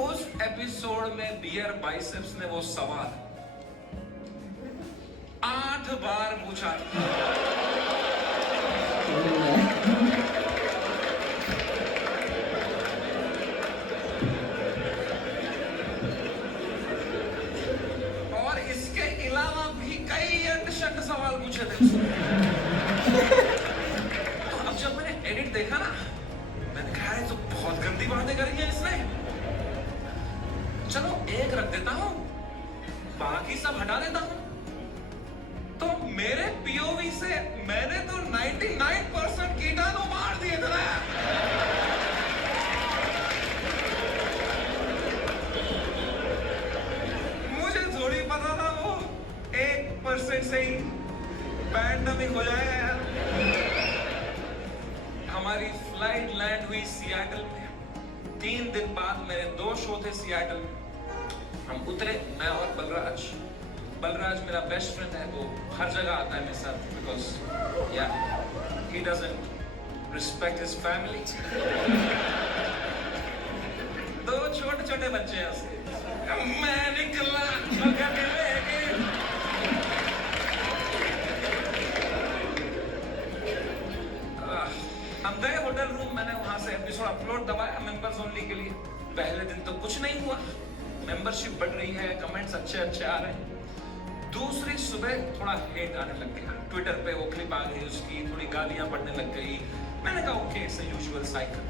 उस एपिसोड में बियर बाइसेप्स ने वो सवाल 8 बार पूछा और इसके अलावा भी कई अंडशट सवाल पूछे थे तो अब जब मैंने एडिट देखा ना मैंने कहा तो बहुत गंदी बातें करी है इसने चलो एक रख देता हूँ बाकी सब हटा देता हूँ मेरे पीओवी से मैंने तो 99% कीटाणु मार दिए थे ना। मुझे थोड़ी पता था वो 1% से ही पैंडेमिक हो जाएगा यार। हमारी फ्लाइट लैंड हुई सियाटल में। 3 दिन बाद मेरे 2 शो थे सियाटल में। हम उतरे, मैं और बलराज मेरा बेस्ट फ्रेंड है, वो हर जगह आता है मेरे साथ बिकॉज या he doesn't respect his family. 2 छोटे बच्चे हैं उसके। मैं निकला हम गए होटल रूम। मैंने वहां से एपिसोड अपलोड दबाया मेंबर्स ओनली के लिए। पहले दिन तो कुछ नहीं हुआ, मेंबरशिप बढ़ रही है, कमेंट्स अच्छे आ रहे हैं। दूसरी सुबह थोड़ा हेट आने लग गया, ट्विटर पे वो क्लिप आ गई उसकी, थोड़ी गालियां पड़ने लग गई। मैंने कहा okay, it's a usual cycle.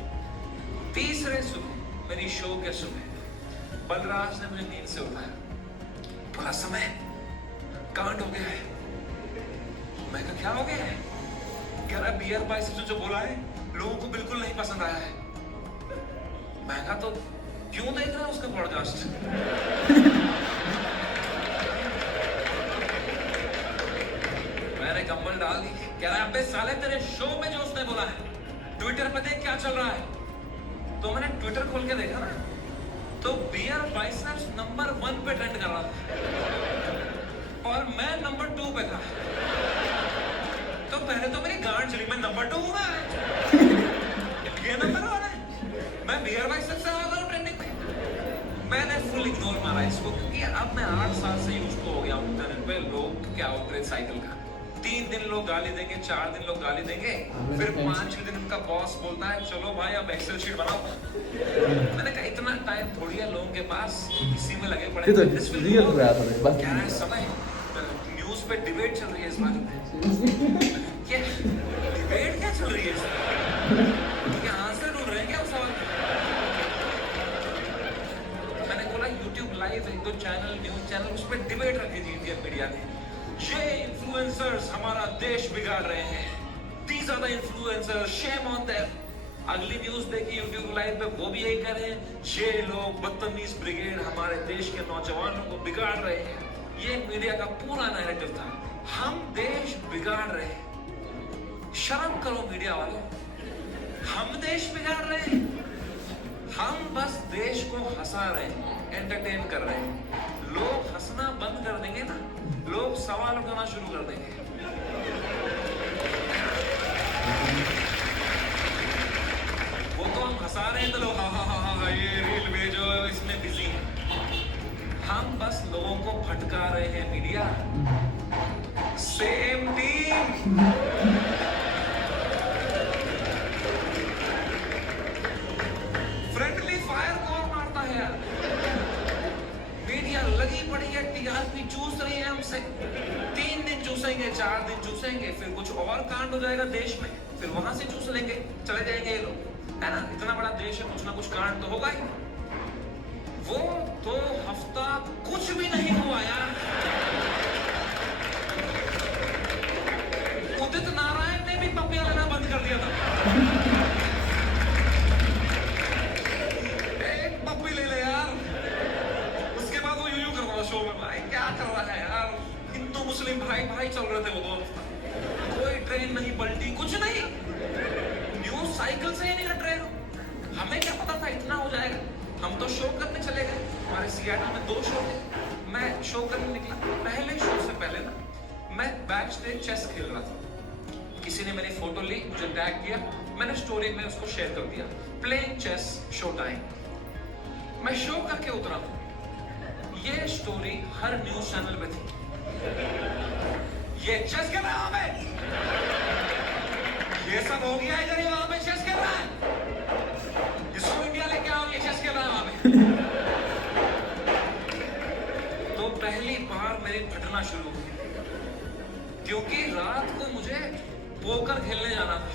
तीसरे सुबह मेरी शो के सुबह बलराज ने मुझे नींद से उठाया, बोला समय कांड हो गया है। मैं कहा क्या हो गया है? कह रहा बियर बाय से जो बोला है लोगों को बिल्कुल नहीं पसंद आया है। मैं कहा तो क्यों देख रहा है उसका पॉडकास्ट? मैंने कंबल डाल दी। कह रहा अबे साले तेरे शो में जो उसने बोला है ट्विटर पे देख क्या चल रहा है। तो मैंने ट्विटर खोल के देखा ना, तो बियर बाइसेप्स नंबर 1 पे ट्रेंड कर रहा था और मैं नंबर 2 पे था। तो पहले तो मेरी गांड चली, मैं नंबर 2 हूँ ना, ये नंबर 1 है, मैं बियर बाइसेप्स से आ गया ट्रेंडिंग पे। मैंने फुल इग्नोर मारा इसको, क्योंकि अब मैं 8 साल से यूज तो हो गया हूँ इंटरनेट पे। लोग क्या आउटरेज साइकिल का 3 दिन लोग गाली देंगे, 4 दिन लोग गाली देंगे, फिर 5 दिन उनका बॉस बोलता है चलो भाई अब एक्सेल शीट बनाओ। मैंने कहा इतना टाइम थोड़ी है लोगों के पास, इसी में लगे पड़े। क्या है समय, न्यूज पे डिबेट चल रही है इस बारे में। क्या डिबेट क्या चल रही है? क्या आंसर ढूंढ रहे हैं क्या उस सवाल? मैंने बोला YouTube live 1-2 channel, news channel, उस पर डिबेट रखी थी इंडियन मीडिया ने। ये इन्फ्लुएंसर्स हमारा देश बिगाड़ रहे हैं, these are the influencers, shame on them। अगली न्यूज देखी यूट्यूब लाइव पे, वो भी यही कह रहे हैं ये लोग बदतमीज ब्रिगेड हमारे देश के नौजवानों को बिगाड़ रहे हैं। ये मीडिया का पूरा नैरेटिव था, हम देश बिगाड़ रहे हैं। शर्म करो मीडिया वालों, हम देश बिगाड़ रहे हैं? हम बस देश को हंसा रहे हैं, एंटरटेन कर रहे हैं। लोग हंसना बंद कर देंगे ना, लोग सवाल उठाना शुरू कर देंगे। वो तो हम हंसा रहे हैं तो लोग हा ये रील भेजो, इसमें बिजी है। हम बस लोगों को भटका रहे हैं media. Same team. Friendly fire कौन मारता है यार? मीडिया लगी पड़ी है, टीआरपी चूस रही है हमसे। 3 दिन चूसेंगे, 4 दिन चूसेंगे, फिर कुछ और कांड हो जाएगा देश में, फिर वहां से चूस लेंगे, चले जाएंगे ये लोग, है ना? इतना बड़ा देश है, कुछ ना कुछ कांड तो होगा ही। वो तो हफ्ता कुछ भी नहीं हुआ यार। उदित नारायण ने भी पपिया लेना बंद कर दिया था। एक पप्पी ले ले यार, उसके बाद वो यूं कर रहा शो में, भाई क्या कर रहा है यार? हिंदू मुस्लिम भाई चल रहे थे वो दोस्त, कोई ट्रेन नहीं पलटी, कुछ नहीं। न्यूज साइकिल से ही नहीं हट रहे। हमें क्या पता था इतना हो जाएगा? हम तो शो करने चले गए। हमारे सियाटल में 2 शो थे, मैं शो करने निकला। पहले शो से पहले ना मैं बैक स्टेज चेस खेल रहा था। किसी ने मेरी फोटो ली, मुझे टैग किया, मैंने स्टोरी में उसको शेयर कर दिया, प्लेइंग चेस शो टाइम। मैं शो करके उतरा, ये स्टोरी हर न्यूज चैनल पे थी। ये चेस खेल रहा है, ये सब हो गया इधर ही, वहां पे चेस खेल रहा है, इसको इंडिया लेके आओ, ये चेस खेल रहा है वहां पे। तो पहली बार मेरी फटना शुरू हुई, क्योंकि रात को मुझे पोकर खेलने जाना था।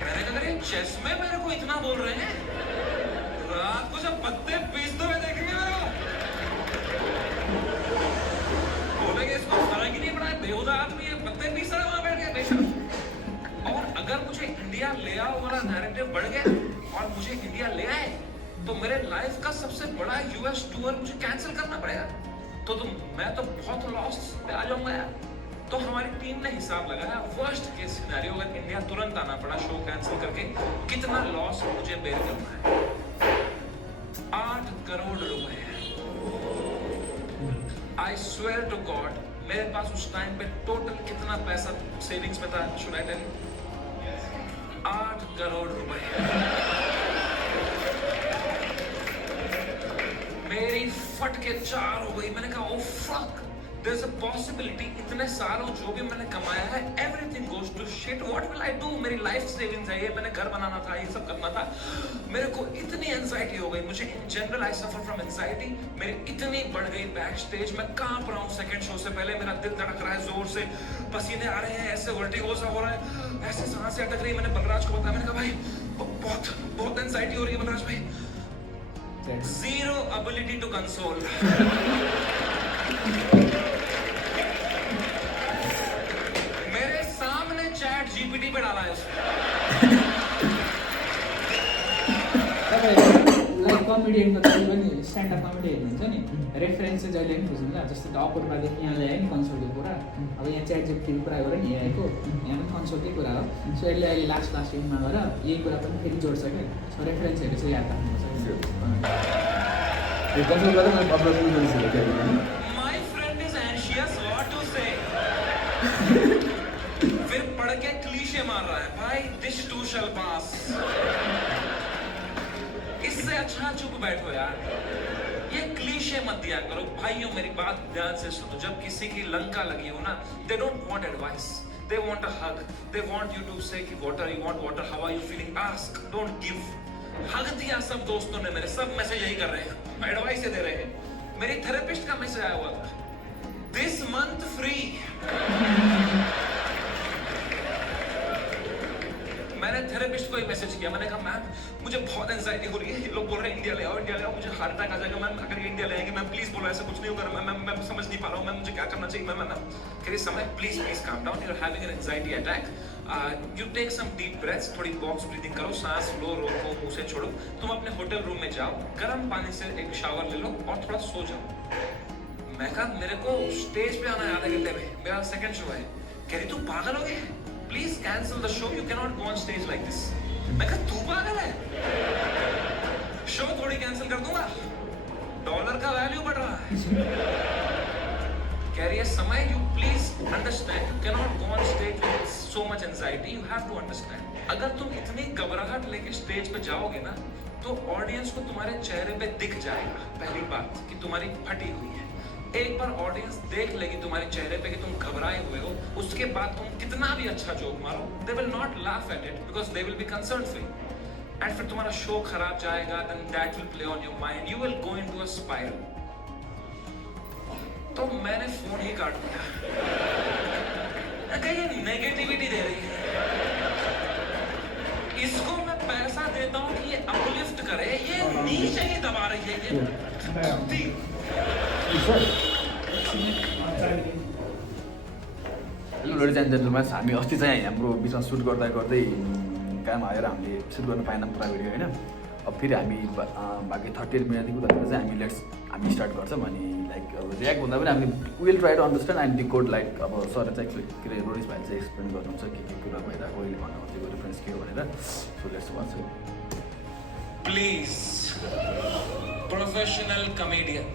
मैंने कहा चेस में मेरे को इतना बोल रहे हैं, रात को जब पत्ते पीसते हुए देखेंगे मेरे को, तो मेरे लाइफ का सबसे बड़ा यूएस टूर मुझे कैंसिल करना पड़ेगा, तो मैं तो बहुत लॉस पे आ जाऊंगा यार। तो हमारी टीम ने हिसाब लगाया, वर्स्ट केस सिनेरियो अगर इंडिया तुरंत आना पड़ा शो कैंसिल करके, कितना लॉस मुझे बेयर करना है। 8 करोड़ रुपए। आई स्वेयर टू गॉड, मेरे पास उस टाइम पे टोटल कितना पैसा सेविंग्स में था, should I tell you? 8 crore रुपए। मेरी फट के 4 हो गई। मैंने कहा oh fuck, there's a possibility इतने सालों जो भी मैंने कमाया है everything goes to shit, what will I do? मेरी लाइफ सेविंग्स है ये, मैंने घर बनाना था, ये सब करना था। मेरे को इतनी एंजाइटी हो गई, मुझे in general I suffer from anxiety. मेरी इतनी बढ़ गई बैक स्टेज, मैं कांप रहा हूँ सेकंड शो से पहले, मेरा दिल धड़क रहा है जोर से, पसीने आ रहे हैं, ऐसे वर्टिगो सा हो रहा है, ऐसे सांसें अटक रही। मैंने बलराज को बताया, मैंने कहा भाई बहुत एंजाइटी हो रही है बलराज भाई। Zero ability to console. मेरे सामने चैट जीपीटी पे डाला है उसने। लाइक कमेडियनको जहिले पनि स्ट्यान्डअप कमेडी हेर्नुहुन्छ नि, रेफरेन्स चाहिँ जहिले पनि बुझ्नु ल। जस्तो अपूर्वदेखि यहाँ ल्यायो नि कन्सोलको कुरा, अब यहाँ च्याट जिपीटीको कुरा गरेर नि आएको, यहाँ पनि कन्सोलकै कुरा हो। सो यसले अहिले लास्ट इनमा गएर यही कुरा पनि फेरि जोड्छ क्या। सो रेफरेन्सहरू चाहिँ याद राख्नुपर्छ। My friend is anxious, what to say? फिर पढ़ के क्लीशे मार रहा है, भाई this too shall pass। इससे अच्छा चुप बैठो यार, ये क्लीशे मत दिया करो भाइयों। मेरी बात ध्यान से सुनो, जब किसी की लंका लगी हो ना, they don't want advice, they want a hug, they want you to say कि water, you want water, how are you feeling, ask, don't give। हग दिया सब दोस्तों ने मेरे, सब मैसेज यही कर रहे हैं, एडवाइस दे रहे हैं। मेरी थेरेपिस्ट का मैसेज आया हुआ था, दिस मंथ फ्री। मैंने थेरेपिस्ट को ही मैसेज किया, मैंने कहा मैम मुझे बहुत एंजाइटी हो रही है, ये लोग बोल रहे हैं इंडिया ले आओ, मुझे हार्ट अटैक आ जाएगा मैम अगर ये इंडिया ले आएंगे। मैम प्लीज बोलो, ऐसा कुछ नहीं होगा मैम, मैं समझ नहीं पा रहा हूँ मैम, मुझे क्या करना चाहिए मैम। कह Samay please calm down, you are having an anxiety attack, you take some deep breaths, थोड़ी बॉक्स ब्रीथिंग करो, सांस लो, रोको, मुंह से छोड़ो, तुम अपने होटल रूम में जाओ, गर्म पानी से एक शावर ले लो और थोड़ा सो जाओ। मैं कहा मेरे को स्टेज पे आना है आधे घंटे में, मेरा सेकंड शो है। कह रही तू पागल हो गया, please cancel the show, you can not go on stage like this. मैं कहा तू पागल है, शो थोड़ी कैंसिल कर दूंगा, डॉलर का वैल्यू बढ़ रहा है। कह रही है Samay, you please understand, you can not go on stage with so much anxiety, you have to understand. अगर तुम इतनी घबराहट लेके स्टेज पे जाओगे ना, तो ऑडियंस को तुम्हारे चेहरे पे दिख जाएगा पहली बात कि तुम्हारी फटी हुई है। एक बार ऑडियंस देख लेगी तुम्हारे चेहरे पे कि तुम घबराए हुए हो, उसके बाद तुम कितना भी अच्छा जोक मारो, they will not laugh at it because they will be concern free. And फिर तुम्हारा शो खराब जाएगा, then that will play on your mind, you will go into a spiral. तो मैंने फोन ही काट दिया, ये नेगेटिविटी दे रही है, इसको मैं पैसा देता हूँ कि ये अपलिफ्ट करे, ये नीचे ही दबा रही है ये। हेलो लेडिज एन्ड जेन्टलमेन, हामी अस्ति चाहिँ हाम्रो बिचमा सुट गर्दै काम आएर हामीले सुट गर्न पाएनौँ पुरा भिडियो होइन। अब फेरि हामी बाँकी 30 मिनटदेखि उतातिर चाहिँ हामी स्टार्ट गर्छौँ। अनि लाइक अब रियाक्ट हुँदा पनि हामी will try to understand and decode, like अब सरले चाहिँ के अरे रोडिस भाइले चाहिँ एक्सप्लेन गर्नुहुन्छ के कुरा भइरहेको, अहिले भन्नु खोजेको डिफ्रेन्स के हो भनेर। So let's watch it. Please professional comedian,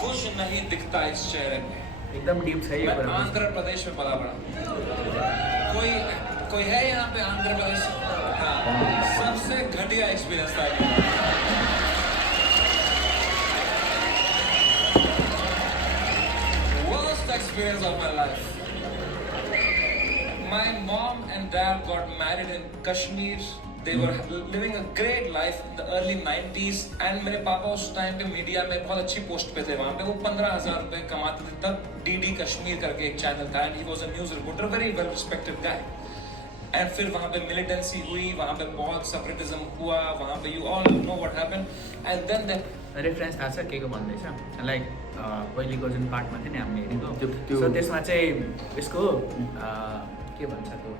कुछ नहीं दिखता इस चेहरे में, एकदम डीप है ये। मैं आंध्र प्रदेश में पला बड़ा, कोई है यहाँ पे आंध्र प्रदेश? हाँ, सबसे घटिया एक्सपीरियंस था worst experience of my life. My mom and dad got married in Kashmir. They were living a great life in the early 90s. And मेरे पापा उस टाइम पे मीडिया में बहुत अच्छी पोस्ट पे थे, वहाँ पे वो 15,000 रुपए कमाते थे तब। DD कश्मीर करके एक चैनल था, and he was a news reporter, very well respected guy. And फिर वहाँ पे militancy हुई, वहाँ पे बहुत separatism हुआ, वहाँ पे you all know what happened. And then the reference थाहा छ के को भन्दैछ, लाइक पहिलेको जुन पार्टमा थियो नि हामीले हेरेको, त्यो सो त्यसमा चाहिँ यसको के भन्छ त्यो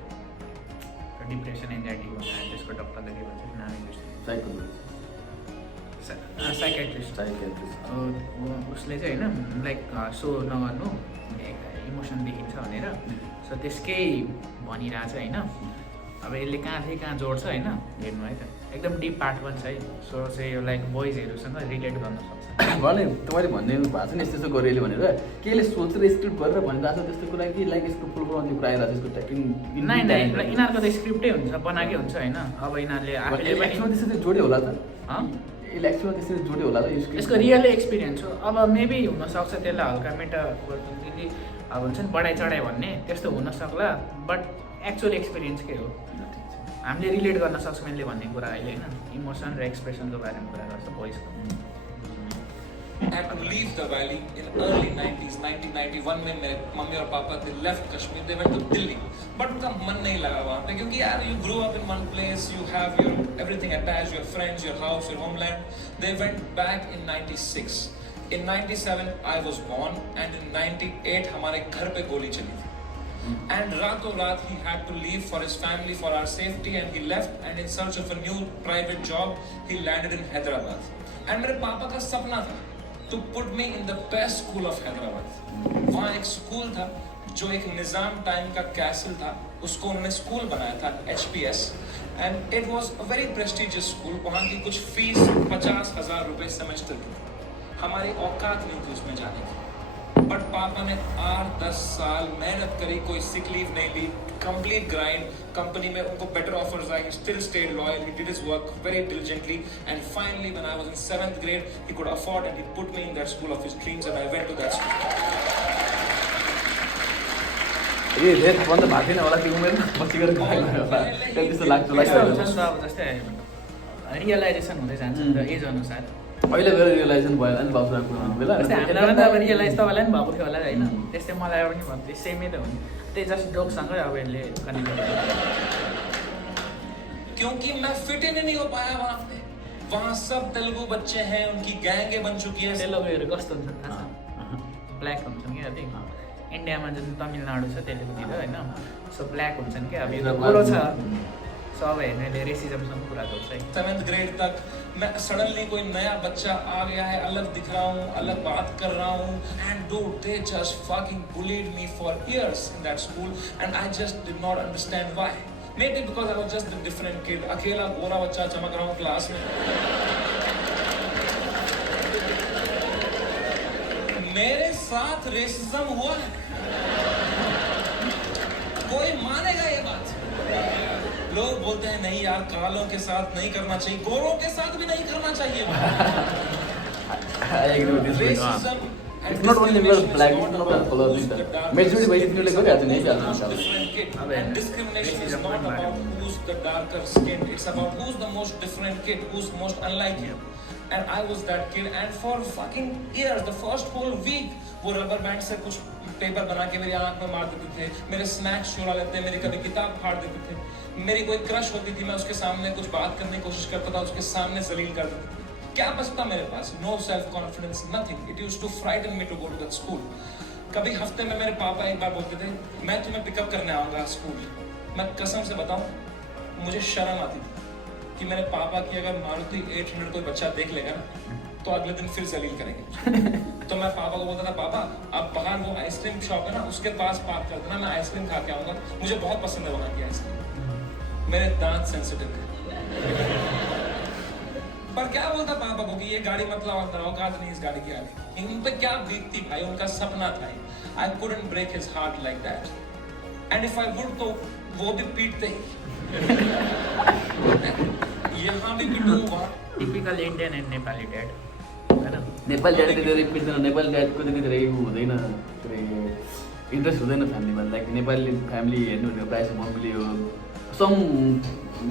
डिप्रेसन एन्जाइटी हुन्छ त्यसको डक्टरले के भन्छ नामै साइकेट्रिस्ट उसले चाहिँ होइन लाइक सो नगर्नु इमोसन देखिन्छ भनेर सो त्यसकै भनिरहेछ होइन अब यसले कहाँ जोड्छ होइन हेर्नु है त एकदम डिप पार्ट पनि छ है सो चाहिँ यो लाइक बोइजहरूसँग रिलेट गर्न सक्छ भने तपाईँले भन्ने भएको छ नि यस्तो यस्तो गरेले भनेर केले सोचेर स्क्रिप्ट गरेर भनिरहेको छ त्यस्तो कुरा कि लाइक यसको फुल फर्म त्यो कुरा आइरहेको छ यसको यिनीहरूको त स्क्रिप्टै हुन्छ बनाएकै हुन्छ होइन अब यिनीहरूले आफूले पनि त्यसरी जोड्यो होला त इलेक्सनमा त्यसरी जोड्यो होला त यसको रियलै एक्सपिरियन्स हो अब मेबी हुनसक्छ त्यसलाई हल्का मेटा अब हुन्छ नि बढाइ चढाइ भन्ने त्यस्तो हुनसक्ला बट एक्चुअल एक्सपिरियन्सकै हो हामीले रिलेट गर्न सक्छौँ मैले भन्ने कुरा अहिले होइन इमोसन र एक्सप्रेसनको बारेमा कुरा गर्छ भोइसको had to leave the valley in early 90s 1991 में मेरे मम्मी और पापा they left Kashmir they went to Delhi but उनका मन नहीं लगा वहाँ पे क्योंकि यार you grew up in one place you have your everything attached your friends your house your homeland they went back in 96 in 97 I was born and in 98 हमारे घर पे गोली चली थी and रातों रात he had to leave for his family for our safety and he left and in search of a new private job he landed in Hyderabad and मेरे पापा का सपना था to put me in the best school of Hyderabad. वहाँ एक school था जो एक निज़ाम टाइम का कैसल था उसको उन्होंने स्कूल बनाया था HPS and it was a very prestigious school. वहाँ की कुछ फीस 50,000 रुपए सेमेस्टर की थी हमारी औकात नहीं थी उसमें जाने की बट पापा ने 8-10 साल मेहनत करी कोई सिक लीव नहीं ली complete grind company में उनको better offers आए still stayed loyal he did his work very diligently and finally when I was in 7th grade he could afford and he put me in that school of his dreams and I went to that school a rate बन्द भएको छैन होला त्यो उमेरमा पछि गएर त्यस्तो लाग्छ जस्तै रियलाइजेसन हुँदै जान्छ नि त एज अनुसार अहिले गएर रियलाइजेसन भयो अनि बाबुराको बेला हामीलाई पनि अब रियलाइज तपाईँलाई पनि भएको थियो होला होइन त्यस्तै मलाई पनि भन्थ्यो सेमै त हो नि त्यही जस्ट जोकसँगै अब यसले क्योंकि मैं फिट इन नहीं हो पाया वहाँ पे वहाँ सब तेलुगु बच्चे हैं उनकी गैंगे बन चुकी है तेलुगुहरू कस्तो हुन्छ थाहा छ ब्ल्याक हुन्छन् क्या अलिक इन्डियामा जुन तमिलनाडु छ तेलुगुतिर होइन सो ब्ल्याक हुन्छन् क्या अब यो गोरो छ सब हेर्नेले रेसिजमसँग कुरा गर्छ है 7th ग्रेड तक मैं सडनली कोई नया बच्चा आ गया है अलग दिख रहा हूँ अलग बात कर रहा हूँ and dude they just fucking bullied me for years in that school and I just did not understand why maybe because I was just a different kid अकेला गोरा बच्चा चमक रहा हूँ क्लास में मेरे साथ रेसिज्म हुआ है कोई मानेगा ये बात लोग बोलते हैं नहीं यार कालों के साथ नहीं करना चाहिए गोरों के साथ भी नहीं करना चाहिए Racism it's not only about black it's not about color majority by people like that नहीं and discrimination is not about who's the darker skinned it's about who's the most different kid who's most unlike you and I was that kid and for fucking years the first whole week वो rubber band से कुछ paper बना के मेरी आंख में मार देते थे मेरे स्नैक्स चुरा लेते मेरी कभी किताब फाड़ देते थे मेरी कोई क्रश होती थी मैं उसके सामने कुछ बात करने की कोशिश करता था उसके सामने जलील कर देता था क्या बचता मेरे पास no self confidence nothing it used to frighten me to go to that school कभी हफ्ते में मेरे पापा एक बार बोलते थे मैं तुम्हें पिकअप करने आऊंगा स्कूल मैं कसम से बताऊं मुझे शर्म आती थी कि मेरे पापा की अगर मारुति 800 कोई बच्चा देख लेगा ना तो अगले दिन फिर जलील करेंगे तो मैं पापा को बोलता था पापा अब बाहर वो आइसक्रीम शॉप है ना उसके पास पार्क कर देना मैं आइसक्रीम खा के आऊंगा मुझे बहुत पसंद है वहाँ की आइसक्रीम मेरे दांत सेंसिटिव है पर क्या बोलता पापा को कि ये गाड़ी मत लाओ अंदर औकात नहीं इस गाड़ी की आने इन पे क्या बीतती भाई उनका सपना था I couldn't break his heart like that and if I would तो वो भी पीटते ही यहाँ भी पिटूंगा typical Indian and Nepali dad हैन नेपाली ड्याड त्यति रिपिट्दैन नेपाली ड्याडको त्यति धेरै हुँदैन इन्ट्रेस्ट हुँदैन फ्यामिलीमा लाइक नेपाली फ्यामिली हेर्नु भनेको प्रायः मम्मीले हो सम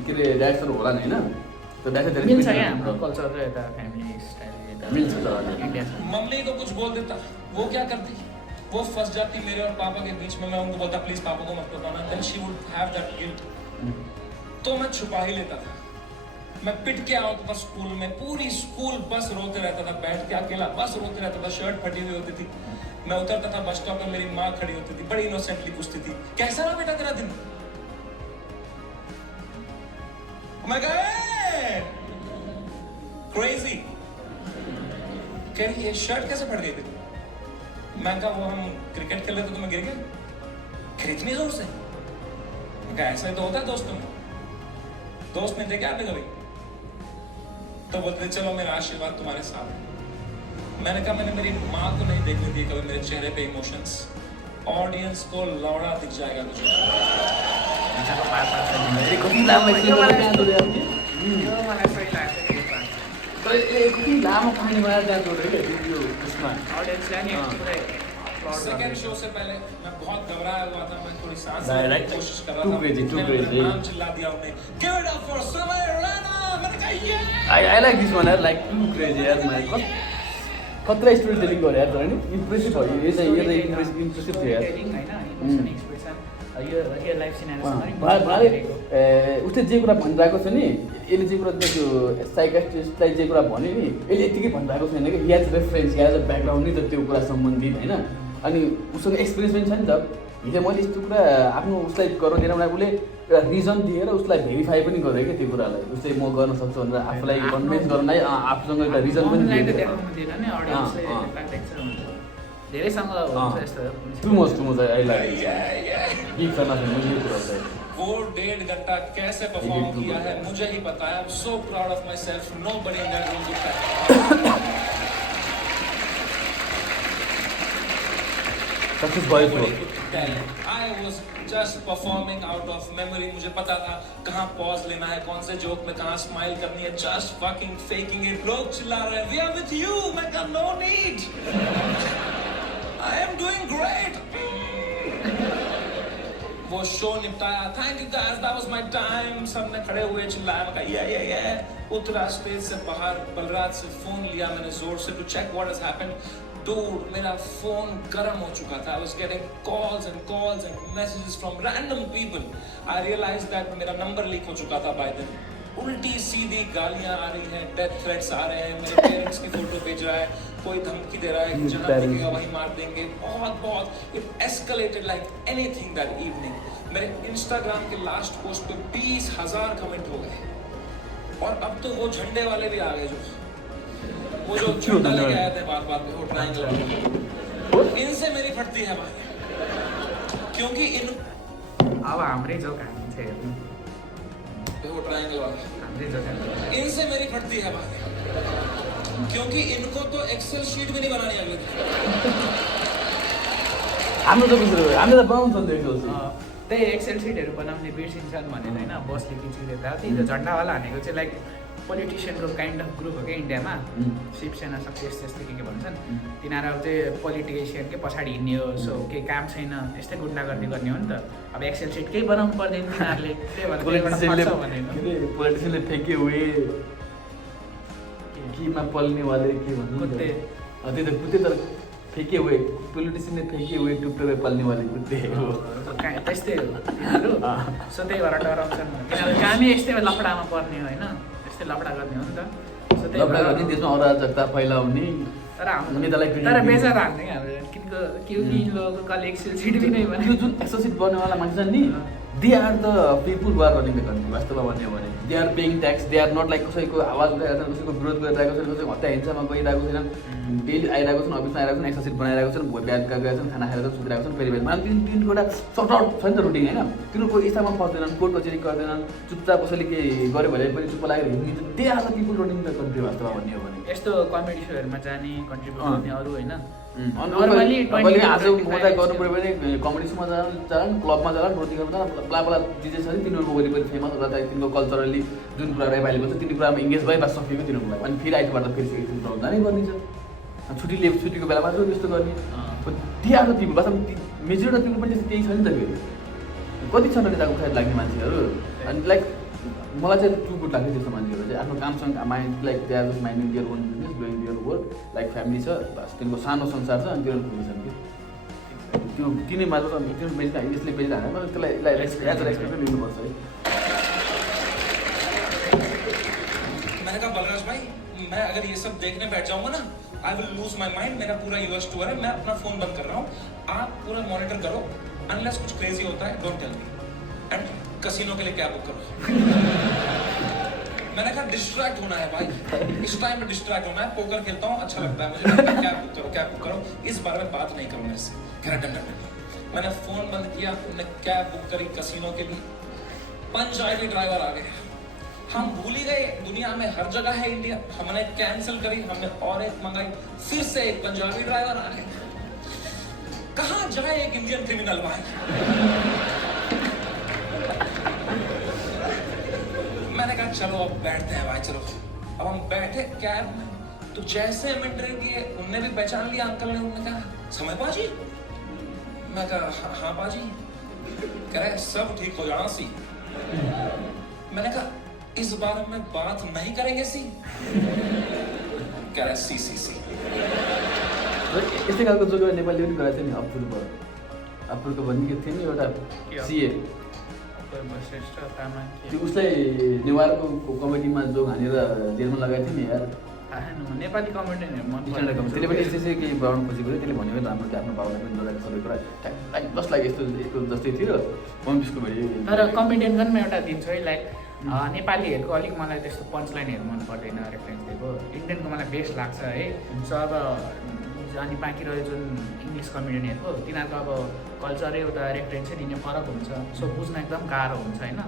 के अरे ड्याड्सहरू होला नि होइन त्यो ड्याड धेरै मिल्छ क्या हाम्रो कल्चर र यता फ्यामिली स्टाइल यता मिल्छ त इन्डिया मम्मी को कुछ बोल देता वो क्या करती वो फंस जाती मेरे और पापा के बीच में मैं उनको बोलता प्लीज पापा को मत बताना then she would have that guilt तो मैं छुपा ही लेता था मैं पिट के आता था स्कूल में पूरी स्कूल बस रोते रहता था बैठ के अकेला बस रोते रहता था शर्ट फटी हुई होती थी मैं उतरता था बस स्टॉप में मेरी माँ खड़ी होती थी बड़ी इनोसेंटली पूछती थी कैसा रहा बेटा तेरा दिन मैं कहा क्रेजी, कह रही ये शर्ट कैसे फट गई थी? मैं कहा वो हम क्रिकेट खेल रहे थे तो मैं गिर गया। फिर इतनी जोर से? मैं कहा ऐसा ही तो होता है दोस्तों में, दोस्त नहीं थे क्या कभी? तो बोलते चलो मेरा आशीर्वाद तुम्हारे साथ है। मैंने कहा मैंने मेरी माँ को नहीं देखने दी कभी मेरे चेहरे पे इमोशंस, ऑडियन्स को लौड़ा दिख जाएगा तुझे। लामो कहानी बनाएर जाँदो रहेछ यो उसमा। सेकेंड शो से पहले मैं बहुत घबराया हुआ था, मैं थोड़ी सांस लेने की कोशिश कर रहा था। Too नाम चिल्ला दिया उन्हें, give it up for समय रैना। मैंने कहा ये I like this one यार, like too crazy यार। मैं कत्रा स्टोरी टेलिङ गरे यार, तर नि इम्प्रेसिभ भयो। यो चाहिँ इम्प्रेसिभ थियो यार। उसले जे कुरा भनिरहेको छ नि, यसले जे कुरा त्यो साइकाट्रिस्टलाई जे कुरा भन्यो नि, यसले यतिकै भनिरहेको छैन कि याज रेफरेन्स याज अ ब्याकग्राउन्ड नि त त्यो कुरा सम्बन्धित होइन। अनि उसँग एक्सपिरियन्स पनि छ नि त। हिजो मैले यस्तो कुरा आफ्नो उसलाई गराउँदिनँ भने उसले एउटा रिजन दिएर उसलाई भेरिफाई पनि गरेँ क्या त्यो कुरालाई। उसले म गर्न सक्छु भनेर आफूलाई कन्भिन्स गर्नलाई आफूसँग एउटा रिजन पनि धेरैसँग हुन्छ यस्तो। Too much I like big fan of मुझे ये कुरा चाहिँ। वो 1.5 घंटा कैसे परफॉर्म किया है मुझे ही पता है। I am so proud of my self, nobody in that room could I was just performing out of memory. मुझे पता था कहाँ पॉज लेना है, कौन से जोक में कहाँ स्माइल करनी है। Just fucking faking it. लोग चिल्ला रहे हैं वी आर विथ यू। मैं कहा no need, I am doing great. वो शो निपटाया, thank you guys, that was my time. सबने खड़े हुए चिल्लाया, मैं कहा ये उतरा स्टेज से बाहर, बलराज से फोन लिया मैंने जोर से to check what has happened. Dude मेरा फोन गर्म हो चुका था। I was getting calls and messages from random people. I realized that मेरा नंबर लीक हो चुका था बाय देन। उल्टी सीधी गालियां आ रही हैं, डेथ थ्रेट्स आ रहे हैं, मेरे पेरेंट्स की फोटो भेज रहा है, कोई धमकी दे रहा है कि जहाँ दिखेगा वहीं मार देंगे। बहुत it escalated like anything that evening. मेरे इंस्टाग्राम के लास्ट पोस्ट पे 20,000 कमेंट हो गए। और अब तो वो झंडे वाले भी आ गए, वो जो झंडा लेके आए थे बात पे, वो ट्रायंगल, इनसे मेरी फटती है बात, क्योंकि इन अब हाम्रै जो कहानी छ हेर्नु, वो ट्रायंगल वाला हाम्रै जो कहानी, इनसे मेरी फटती है बात, क्योंकि इनको तो एक्सेल शीट भी नहीं बनानी अगले दिन। हाम्रो त बनाउँछ नि एक्सेल त्यही एक्सेल सिटहरू बनाउने बिर्सिन्छन् भनेर होइन बसले खिचिदिएको था। त्यही त झन्डावाला भनेको चाहिँ लाइक पोलिटिसियनको काइन्ड अफ ग्रुप हो क्या इन्डियामा। शिवसेना सक्सेस त्यस्तै के भन्छन् तिनीहरू चाहिँ पोलिटिसियनकै पछाडि हिँड्ने हो। सो केही काम छैन, यस्तै गुन्डागर्दी गर्ने हो नि त। अब एक्सेल सिट केही बनाउनु पर्दैन तिनीहरूले, त्यही भएर पोलिटिसियनले फेके हुए केमा पल्ने वाले के भन्नु कुत्ते, त्यही त कुत्ते, तर फेके हुए पोलिटिसियनले फेके हुए टुप्पे पल्ने वाले कुत्ते हो, त्यस्तै हो तिनीहरू। सो त्यही भएर डराउँछन् किनभने कामै यस्तै लफडामा पर्ने होइन, यस्तै लफडा गर्ने हो नि त। सो त्यही भएर त्यसमा अराजकता फैलाउने तर बेचारा हान्ने किनको क्योंकि इन लोगों को कल एक्सेल सीट भी नहीं बने। यो जुन एक्सेल सीट बन्नेवाला मान्छे छन् नि, they are the people who are running the country. वास्तवमा भन्यो भने they are paying tax, they are not like कसैको आवाज उठाइरहेको छन्, कसैको विरोध गरिरहेको छन्, कसैको हत्या हिंसामा गइरहेको छैनन्, डेली आइरहेको छन्, अफिसमा आइरहेको छन्, एक्सेल सीट बनाइरहेको छन्, बिहान गएका छन्, खाना खाएर सुतिरहेको छन्, फेरि बिहान तिनीहरूको एउटा सर्ट आउट छ नि त रुटिन होइन। तिनीहरूको इच्छामा फस्दैनन्, कोर्ट कचेरी गर्दैनन्, चुपचाप कसैले केही गर्यो भने पनि चुप्प लागेर हिँड्नु। They are the people running the country वास्तवमा भन्यो भने। यस्तो कमेडी सोहरूमा जाने, कन्ट्रिब्युट गर्ने अरू होइन। नर्मली आज मजा गर्नु पऱ्यो भने कमेडी सोमा जान, क्लबमा जान, रोटी गर्नु जान, बेला जे जे छ नि तिनीहरूको वरिपरि फेमस अथवा तिनीहरूको कल्चरली जुन कुराहरू एभाइलेबल छ तिनी कुरामा इङ्गेज भइबा सकिएको तिनीहरूको लागि। अनि फेरि आइतबार त फेरि एकछिन प्रब्लम जानै पर्ने छ। छुट्टीको बेलामा चाहिँ त्यस्तो गर्ने दिएको पिपुल वास्तवमा मेजोरिटी पिपुल पनि त्यही छ नि त। फेरि कति छन् नेताको खाइ लाग्ने मान्छेहरू। अनि लाइक मलाई चाहिँ टु गुड लाग्छ त्यस्तो मान्छेहरू चाहिँ आफ्नो कामसँग mind like they are just minding their own business, doing their work, like family छ बस, तिनीहरूको सानो संसार छ अनि तिनीहरू खुसी छन् कि त्यो तिनै मात्र यसले बेच्दा हाल्दैन, मैले त्यसलाई एज अ रेस्पेक्ट लिनुपर्छ है। मैंने कहा बलराज भाई मैं अगर ये सब देखने बैठ जाऊंगा ना I will lose my mind. मेरा पूरा यूएस टूर है, मैं अपना फोन बंद कर रहा हूँ, आप पूरा मॉनिटर करो, अनलेस कुछ क्रेजी होता है don't tell me, and casino के लिए क्या बुक करो। मैंने कहा डिस्ट्रैक्ट होना है भाई, इस टाइम में डिस्ट्रैक्ट होना है, पोकर खेलता हूँ अच्छा लगता है मुझे, कैब बुक करो, इस बारे में बात नहीं करूँ इससे। कह रहा डन। मैंने फोन बंद किया, हमने कैब बुक करी कसिनो के लिए, पंजाबी ड्राइवर आ गए। हम भूल ही गए दुनिया में हर जगह है इंडिया, हमने कैंसिल करी, हमने और एक मंगाई, फिर से एक पंजाबी ड्राइवर आ गए। कहाँ जाए एक इंडियन क्रिमिनल भाई। मैंने कहा चलो अब बैठते हैं भाई, चलो। अब हम बैठे कैब में, तो जैसे हम एंटर किए उनने भी पहचान लिया अंकल ने। उन्होंने कहा समय बाजी। मैं कहा हाँ बाजी। कह रहे सब ठीक हो जाना सी। मैंने कहा इस बार में बात नहीं करेंगे सी। कह रहे सी। यस्तै खालको जोक नेपालीले पनि गरेको थियो नि अपुरको भन्ने के थियो नि एउटा सिए त्यो उसलाई नेवारको कमेडीमा जोक हानेर जेलमा लगाएको थियो नि यार। नेपाली कमेडियनहरू मन त्यसले पनि यस्तै केही बनाउनु खोजेको थियो, त्यसले भन्यो भने राम्रो आफ्नो बाबुलाई पनि लगाएको सबै कुरा लाइक जस्ट लाइक यस्तो जस्तै थियो। वन पिसको भिडियो तर कमेडियनमा एउटा दिन्छु है, लाइक नेपालीहरूको अलिक मलाई त्यस्तो पन्च लाइनहरू मन पर्दैन, रेफरेन्स दिएको। इन्डियनको मलाई बेस्ट लाग्छ है। सो अब अनि बाँकी रह्यो जुन इङ्ग्लिस कमेडियनहरूको, तिनीहरूको अब कल्चर एउटा रेफरेन्सै दिने फरक हुन्छ, सो बुझ्न एकदम गाह्रो हुन्छ होइन।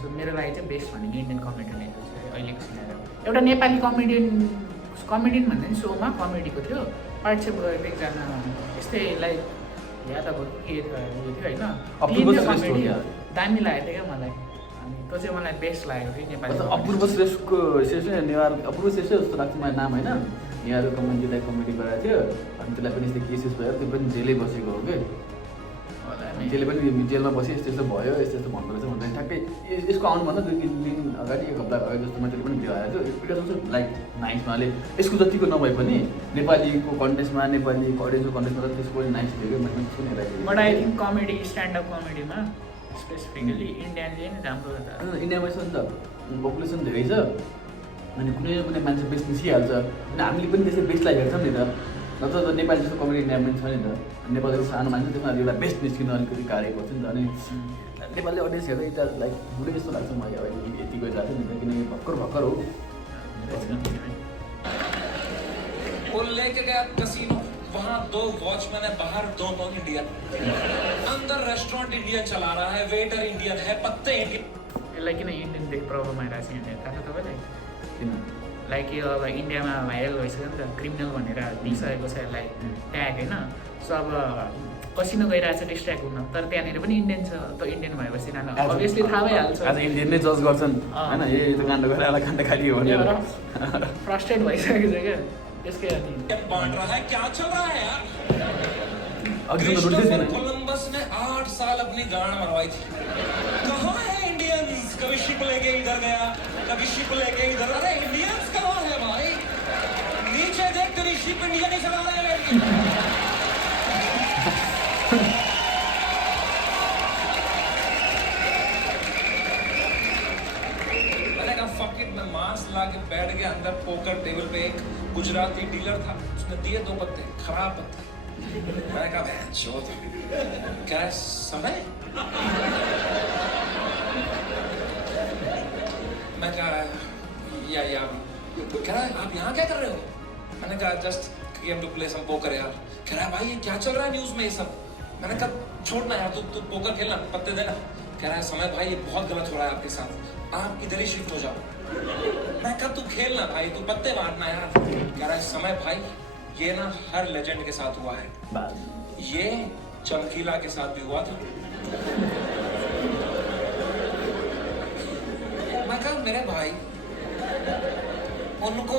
सो मेरो लागि चाहिँ बेस्ट भनेको इन्डियन कमेडियनहरू चाहिँ अहिलेको सिनेरियो। एउटा नेपाली कमेडियन भन्दा नि सोमा कमेडीको थियो, पार्टिसिपेट गरेको एकजना यस्तै लाइक याद अब के थियो होइन, कमेडी दामी लागेको थियो क्या मलाई। अनि त्यो चाहिँ मलाई बेस्ट लागेको थियो नेपाली। अपूर्व श्रेष्ठको श्रेष्ठ नेवार अपूर्व श्रेष्ठ जस्तो लाग्छ मलाई नाम होइन। नेवारको कमेडीलाई कमेडी गराएको थियो, अनि त्यसलाई पनि यस्तो केसेस भयो, त्यो पनि जेलै बसेको हो कि। त्यसले पनि जेलमा बस्यो, यस्तो यस्तो भयो, यस्तो यस्तो भन्नु रहेछ भन्दा ठ्याक्कै यसको आउनुभन्दा 2-3 दिन अगाडि 1 हप्ता अगाडि जस्तोमा त्यसले पनि भिडियो आएको थियो। It was like nice. उहाँले यसको जतिको नभए पनि नेपालीको कन्टेस्टमा, नेपाली अडियन्सको कन्टेस्टमा त त्यसको पनि नाइस थियो कि मैले त्यसको नि हेरेको। But I think comedy standup कमेडीमा स्पेसिफिकली इन्डियाले नै राम्रो छ। इन्डियामा छ नि त पपुलेसन धेरै छ, अनि कुनै न कुनै मान्छे बेस्ट निस्किहाल्छ, अनि हामीले पनि त्यसै बेस्टलाई हेर्छौँ नि त। नत्र त नेपाली जस्तो कमेडी इन्डियामा पनि छ नि त। नेपाली सानो मान्छे त्यसमा एउटा बेस्ट निस्किनु अलिकति गाह्रो पर्छ नि त। अनि नेपाली अडियन्स हेर्दा यता लाइक बुढै जस्तो लाग्छ मलाई अब यति गइरहेको छ नि त, किनकि भर्खर हो। वो लेके गया कसिनो, वहाँ 2 वॉचमैन है, बाहर 2 इंडियन, अंदर रेस्टोरेंट इंडियन चला रहा है, वेटर इंडियन है, पत्ते इंडियन। यसलाई किन इन्डियन देख प्रब्लम आइरहेको छ यहाँनिर थाहा छ तपाईँलाई? किन लाइक यो अब इन्डियामा भाइरल भइसक्यो नि त, क्रिमिनल भनेर दिइसकेको छ यसलाई ट्याग होइन। सो अब कसिनो गइरहेको छ डिस्ट्र्याक्ट हुन, तर त्यहाँनिर पनि इन्डियन छ। त इन्डियन भएपछि अभियसली थाहा भइहाल्छ। आज इन्डियन नै जज गर्छन् होइन, यही त काण्ड गरेर काण्ड खाली हो भनेर फ्रस्ट्रेट भइसकेको छ क्या त्यसकै। अनि बांट रहा है, क्या चल रहा है यार? कोलंबस ने 8 साल अपनी गाड़ मरवाई थी। कहाँ है इंडियंस? कभी शिप लेके इधर गया, कभी शिप लेके इधर। अरे इंडियंस कहाँ है भाई? नीचे देख, तेरी शिप इंडिया नहीं चला रहे हैं। मैंने कहा फक इट, मैं मास्क ला के बैठ गया अंदर पोकर टेबल पे। एक गुजराती डीलर था, उसने दिए 2 पत्ते, खराब पत्ते। मैंने कहा क्या समय? मैं कहा या कह रहा है आप यहाँ क्या कर रहे हो? मैंने कहा just came to play some poker यार। कह रहा है भाई ये क्या चल रहा है न्यूज में ये सब? मैंने कहा छोड़ना यार, तू पोकर खेलना, पत्ते देना। कह रहा है समय भाई ये बहुत गलत हो रहा है आपके साथ, आप इधर ही शिफ्ट हो जाओ। मैं कहा तू खेलना भाई, तू पत्ते मारना यार। कह रहा है समय भाई ये ना हर लेजेंड के साथ हुआ है, ये चमकीला के साथ भी हुआ था। मैं कहा मेरे भाई उनको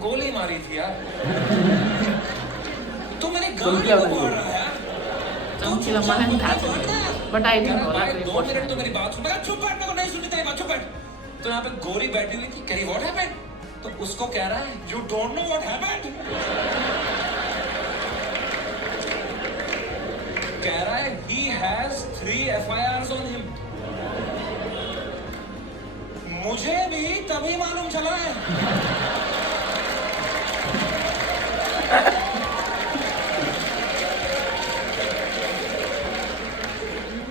गोली मारी थी यार, तू मेरे गाड़ी को मार रहा है यार। चमकीला मलाई पनि थाहा छैन, बट आई थिंक होला 2 मिनट तो मेरी बात सुन। मैं चुप बैठ, मेरे को नहीं सुननी तेरी बात, चुप बैठ। तो यहाँ पे गोरी बैठी हुई थी, कह रही व्हाट हैपेंड? तो उसको कह रहा है you don't know what happened. कह रहा है he has 3 FIRs on him। मुझे भी तभी मालूम चला है।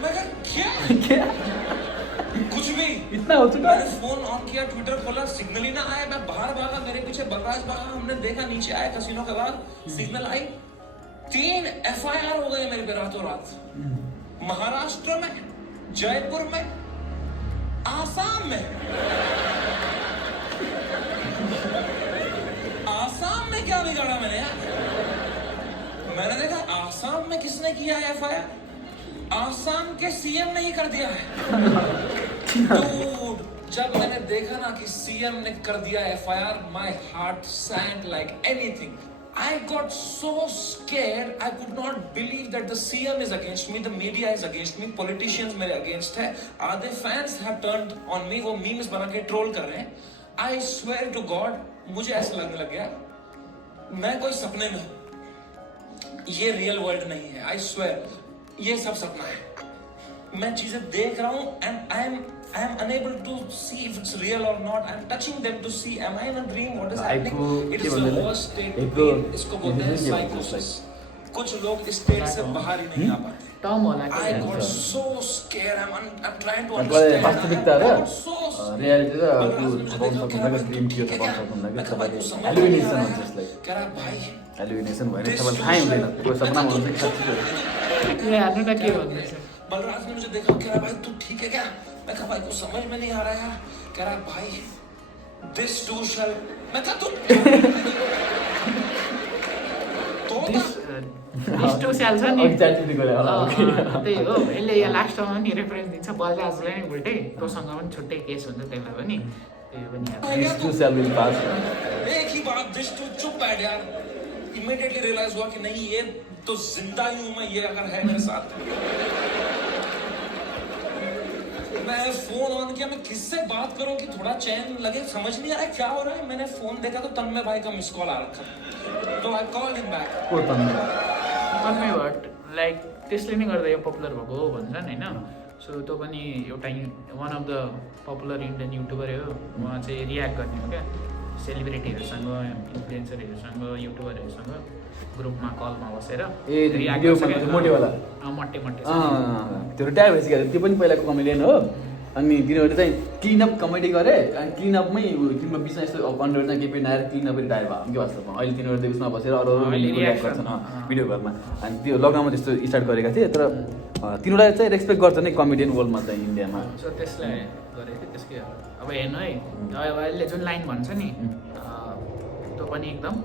मगर क्या क्या कुछ भी इतना हो चुका? मैंने फोन ऑन किया, ट्विटर खोला, सिग्नल ही ना आया, मैं बाहर भागा, मेरे पीछे बलराज भागा, हमने देखा नीचे आया कैसीनो के बाद, सिग्नल आई, 3 FIR हो गए मेरे पे रातों रात। महाराष्ट्र में, जयपुर में, आसाम में। आसाम में क्या बिगाड़ा मैंने यार? मैंने देखा आसाम में किसने किया है FIR? आसाम के CM ने ही कर दिया है। Dude, जब मैंने देखा ना कि CM ने कर दिया FIR, my heart sank like anything. I got so scared. I could not believe that the CM is against me, the media is against me, politicians मेरे against है, आधे fans have turned on me, वो memes बना के troll कर रहे हैं। I swear to God, मुझे ऐसा लगने लग गया मैं कोई सपने में हूँ, ये रियल वर्ल्ड नहीं है। I swear, ये सब सपना है। मैं चीजें देख रहा हूँ and I am unable to see if it's real or not. I'm touching them to see, am I in a dream? What is happening? It is the worst state to be in. इसको बोलते हैं psychosis. कुछ लोग इस state से बाहर ही नहीं आ पाते। टर्म होला I got so scared. I'm trying to understand. वास्तविकता र रियालिटी र त्यो थाहा पाउन सक्नुहुन्न कि ड्रिम के थाहा पाउन सक्नुहुन्न कि तपाईँले एलिमिनेसन हुन्छ जसलाई कह रहा भाई एलिमिनेसन भयो भने तपाईँलाई थाहै हुँदैन त्यो सपनामा हुन्छ कि साँच्चै ले हाल्नु न के भन्दैछ। बलराज ने मुझे देखा, कह रहा भाई तू ठीक है क्या? मैं कहा भाई कुछ समझ में नहीं आ रहा यार। कह रहा भाई this too shall, मैं कहा तू दिस टु स्याल छ नि अघि च्याटजिपीटी गरे होला त्यही हो। यसले यहाँ लास्टमा नि रेफरेन्स दिन्छ बलराजलाई नि उल्टै, तँसँग पनि छुट्टै केस हुन्छ त्यसलाई पनि, त्यही पनि याद। दिस टु स्याल विल पास। एक ही बात, दिस टू चुप बैठ यार। इमीडिएटली रियलाइज हुआ कि नहीं ये तो जिंदा ही हूं मैं, ये अगर है मेरे साथ। मैं फोन ऑन किया, मैं किससे बात करूं कि थोड़ा चैन लगे, समझ नहीं आ रहा है क्या हो रहा है। मैंने फोन देखा तो तन्मय भाई का मिस कॉल आ रखा, तो आई कॉल्ड हिम बैक। को तन्मय भट्ट लाइक त्यसले नै गर्दा यो पपुलर भएको हो भन्छन् होइन। सो त्यो पनि एउटा one of the popular Indian युट्युबरै हो। उहाँ चाहिँ रियाक्ट गर्ने हो क्या सेलिब्रिटीहरूसँग, इन्फ्लुएन्सरहरूसँग, युट्युबरहरूसँग ग्रुपमा कलमा बसेर मोटेवाला मट्टे त्यो रिटायर भइसक्यो। त्यो पनि पहिलाको कमेडियन हो। अनि तिनीहरूले चाहिँ क्लिनअप कमेडी गरे अनि क्लिनअपमै तिम्रो बिचमा यस्तो कन्टेन्ट चाहिँ केही पनि नआएर क्लिनअप रिटायर भयो के वास्तवमा। अहिले तिनीहरू उसमा बसेर अरू रियाक्ट गर्छन् भिडियो कलमा। अनि त्यो लकडाउनमा त्यस्तो स्टार्ट गरेका थिए, तर तिनीहरूलाई चाहिँ रेस्पेक्ट गर्छ नै कमेडियन वर्ल्डमा चाहिँ इन्डियामा। सो त्यसलाई गरेको थियो त्यसकै। अब हेर्नु है, अब अहिले जुन लाइन भन्छ नि त्यो पनि एकदम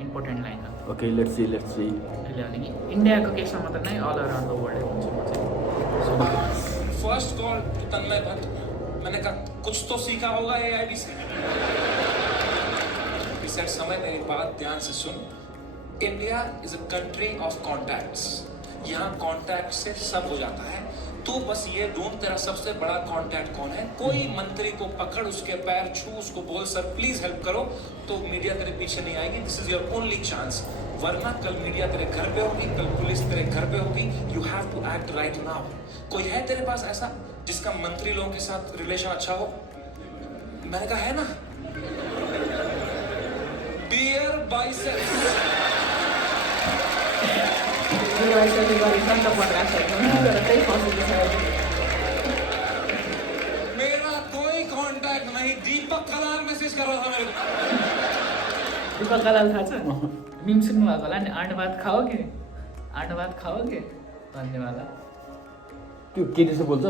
इम्पोर्टेन्ट लाइन हो। ओके लेट्स सी अहिले अलिकति इन्डियाको केसमा मात्र नै अल अराउन्ड द वर्ल्ड हुन्छ म चाहिँ। फर्स्ट कॉल टू तन्मय भट्ट, मैंने कहा कुछ तो सीखा होगा AIB से। He said, समय मेरी बात ध्यान से सुन, India is a country of contacts. यहाँ कॉन्टैक्ट से सब हो जाता है। तू बस ये ढूंढ तेरा सबसे बड़ा कॉन्टैक्ट कौन है। कोई मंत्री को पकड़, उसके पैर छू, उसको बोल सर प्लीज हेल्प करो, तो मीडिया तेरे पीछे नहीं आएगी। This is your only chance, वरना कल मीडिया तेरे घर पे होगी, कल पुलिस तेरे घर पे होगी। You have to act right now. कोई है तेरे पास ऐसा जिसका मंत्री लोगों के साथ रिलेशन अच्छा हो? मैंने कहा है ना, बियर बाइसेप्स। मेरा कोई कांटेक्ट नहीं। दीपक कलाल मैसेज कर रहा था मेरे को। दीपक कलाल थाहा छ? मिम सुन्नु भएको होला नि, आँट भात खाओगे भन्ने वाला। त्यो के त्यसो बोल्छ?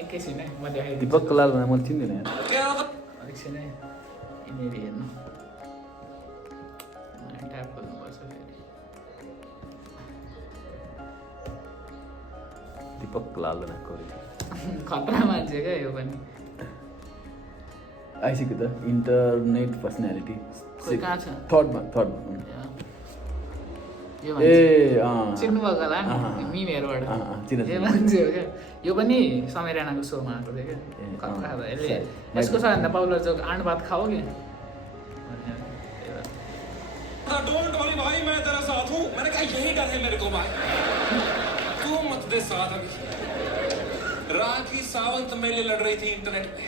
एकैछिन है म देखाइदिन्छु। दीपक कलाल भने मैले चिन्दिनँ यार। एकछिन है यिनीहरू हेर्नु, ट्याप गर्नुपर्छ फेरि। दीपक कलाल खतरा मान्छे क्या यो पनि। आइसक्यो त इन्टरनेट पर्सनालिटी कहाँ छ? थर्डमा यो ए चिन्नु भएको होला नि मिमहरूबाट। यो मान्छे हो क्या, यो पनि समय राणाको सोमा आएको थियो क्या। खतरा यसले यसको सबभन्दा पपुलर जोक आँट भात खाओगे। डोन्ट वरी भाई, मैं तेरे साथ हूँ। मैंने कहा यही डर है मेरे को भाई, तू मत दे साथ। अभी राखी सावंत मेले लड़ रही थी इंटरनेट पे।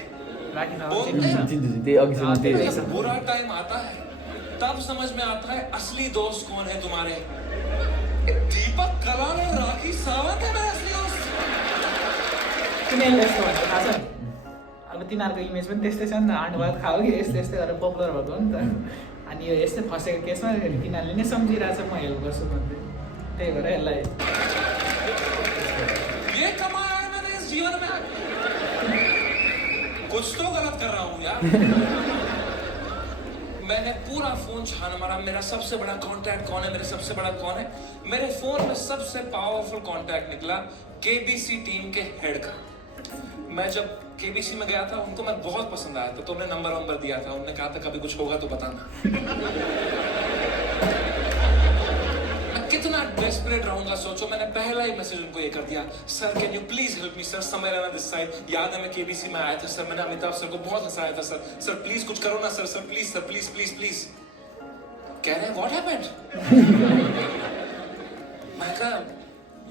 बुरा टाइम आता है तब समझ में आता है असली दोस्त कौन है तुम्हारे। दीपक कलाल और राखी सावंत है मेरे असली दोस्त। अब तिनीहरूको इमेज पनि त्यस्तै छ नि त, आँट भात खाऊ कि यस्तै यस्तै गरेर पपुलर भएको हो नि त। अनि यो यस्तै फसेको केसमा तिनीहरूले नै सम्झिरहेछ म हेल्प गर्छु भन्दै, त्यही भएर यसलाई ये कमाया है मैंने इस जीवन में, कुछ तो गलत कर रहा हूँ यार। मैंने पूरा फोन छान मारा, मेरा सबसे बड़ा कांटेक्ट कौन है, मेरे सबसे बड़ा कौन है। मेरे फोन में सबसे पावरफुल कांटेक्ट निकला केबीसी टीम के हेड का। मैं जब केबीसी में गया था, उनको मैं बहुत पसंद आया था, तो उन्होंने नंबर दिया था। उन्होंने कहा था कभी कुछ होगा तो बताना। मैं कितना डेस्परेट रहूंगा सोचो, मैंने पहला ही मैसेज उनको ये कर दिया, sir can you please help me sir, समय रहना दिस साइड। याद है मैं केबीसी में आया था सर, मैंने अमिताभ सर को बहुत हंसाया था सर, सर प्लीज कुछ करो ना sir, sir please please please. कह रहे हैं व्हाट हैपेंड? मैं कहा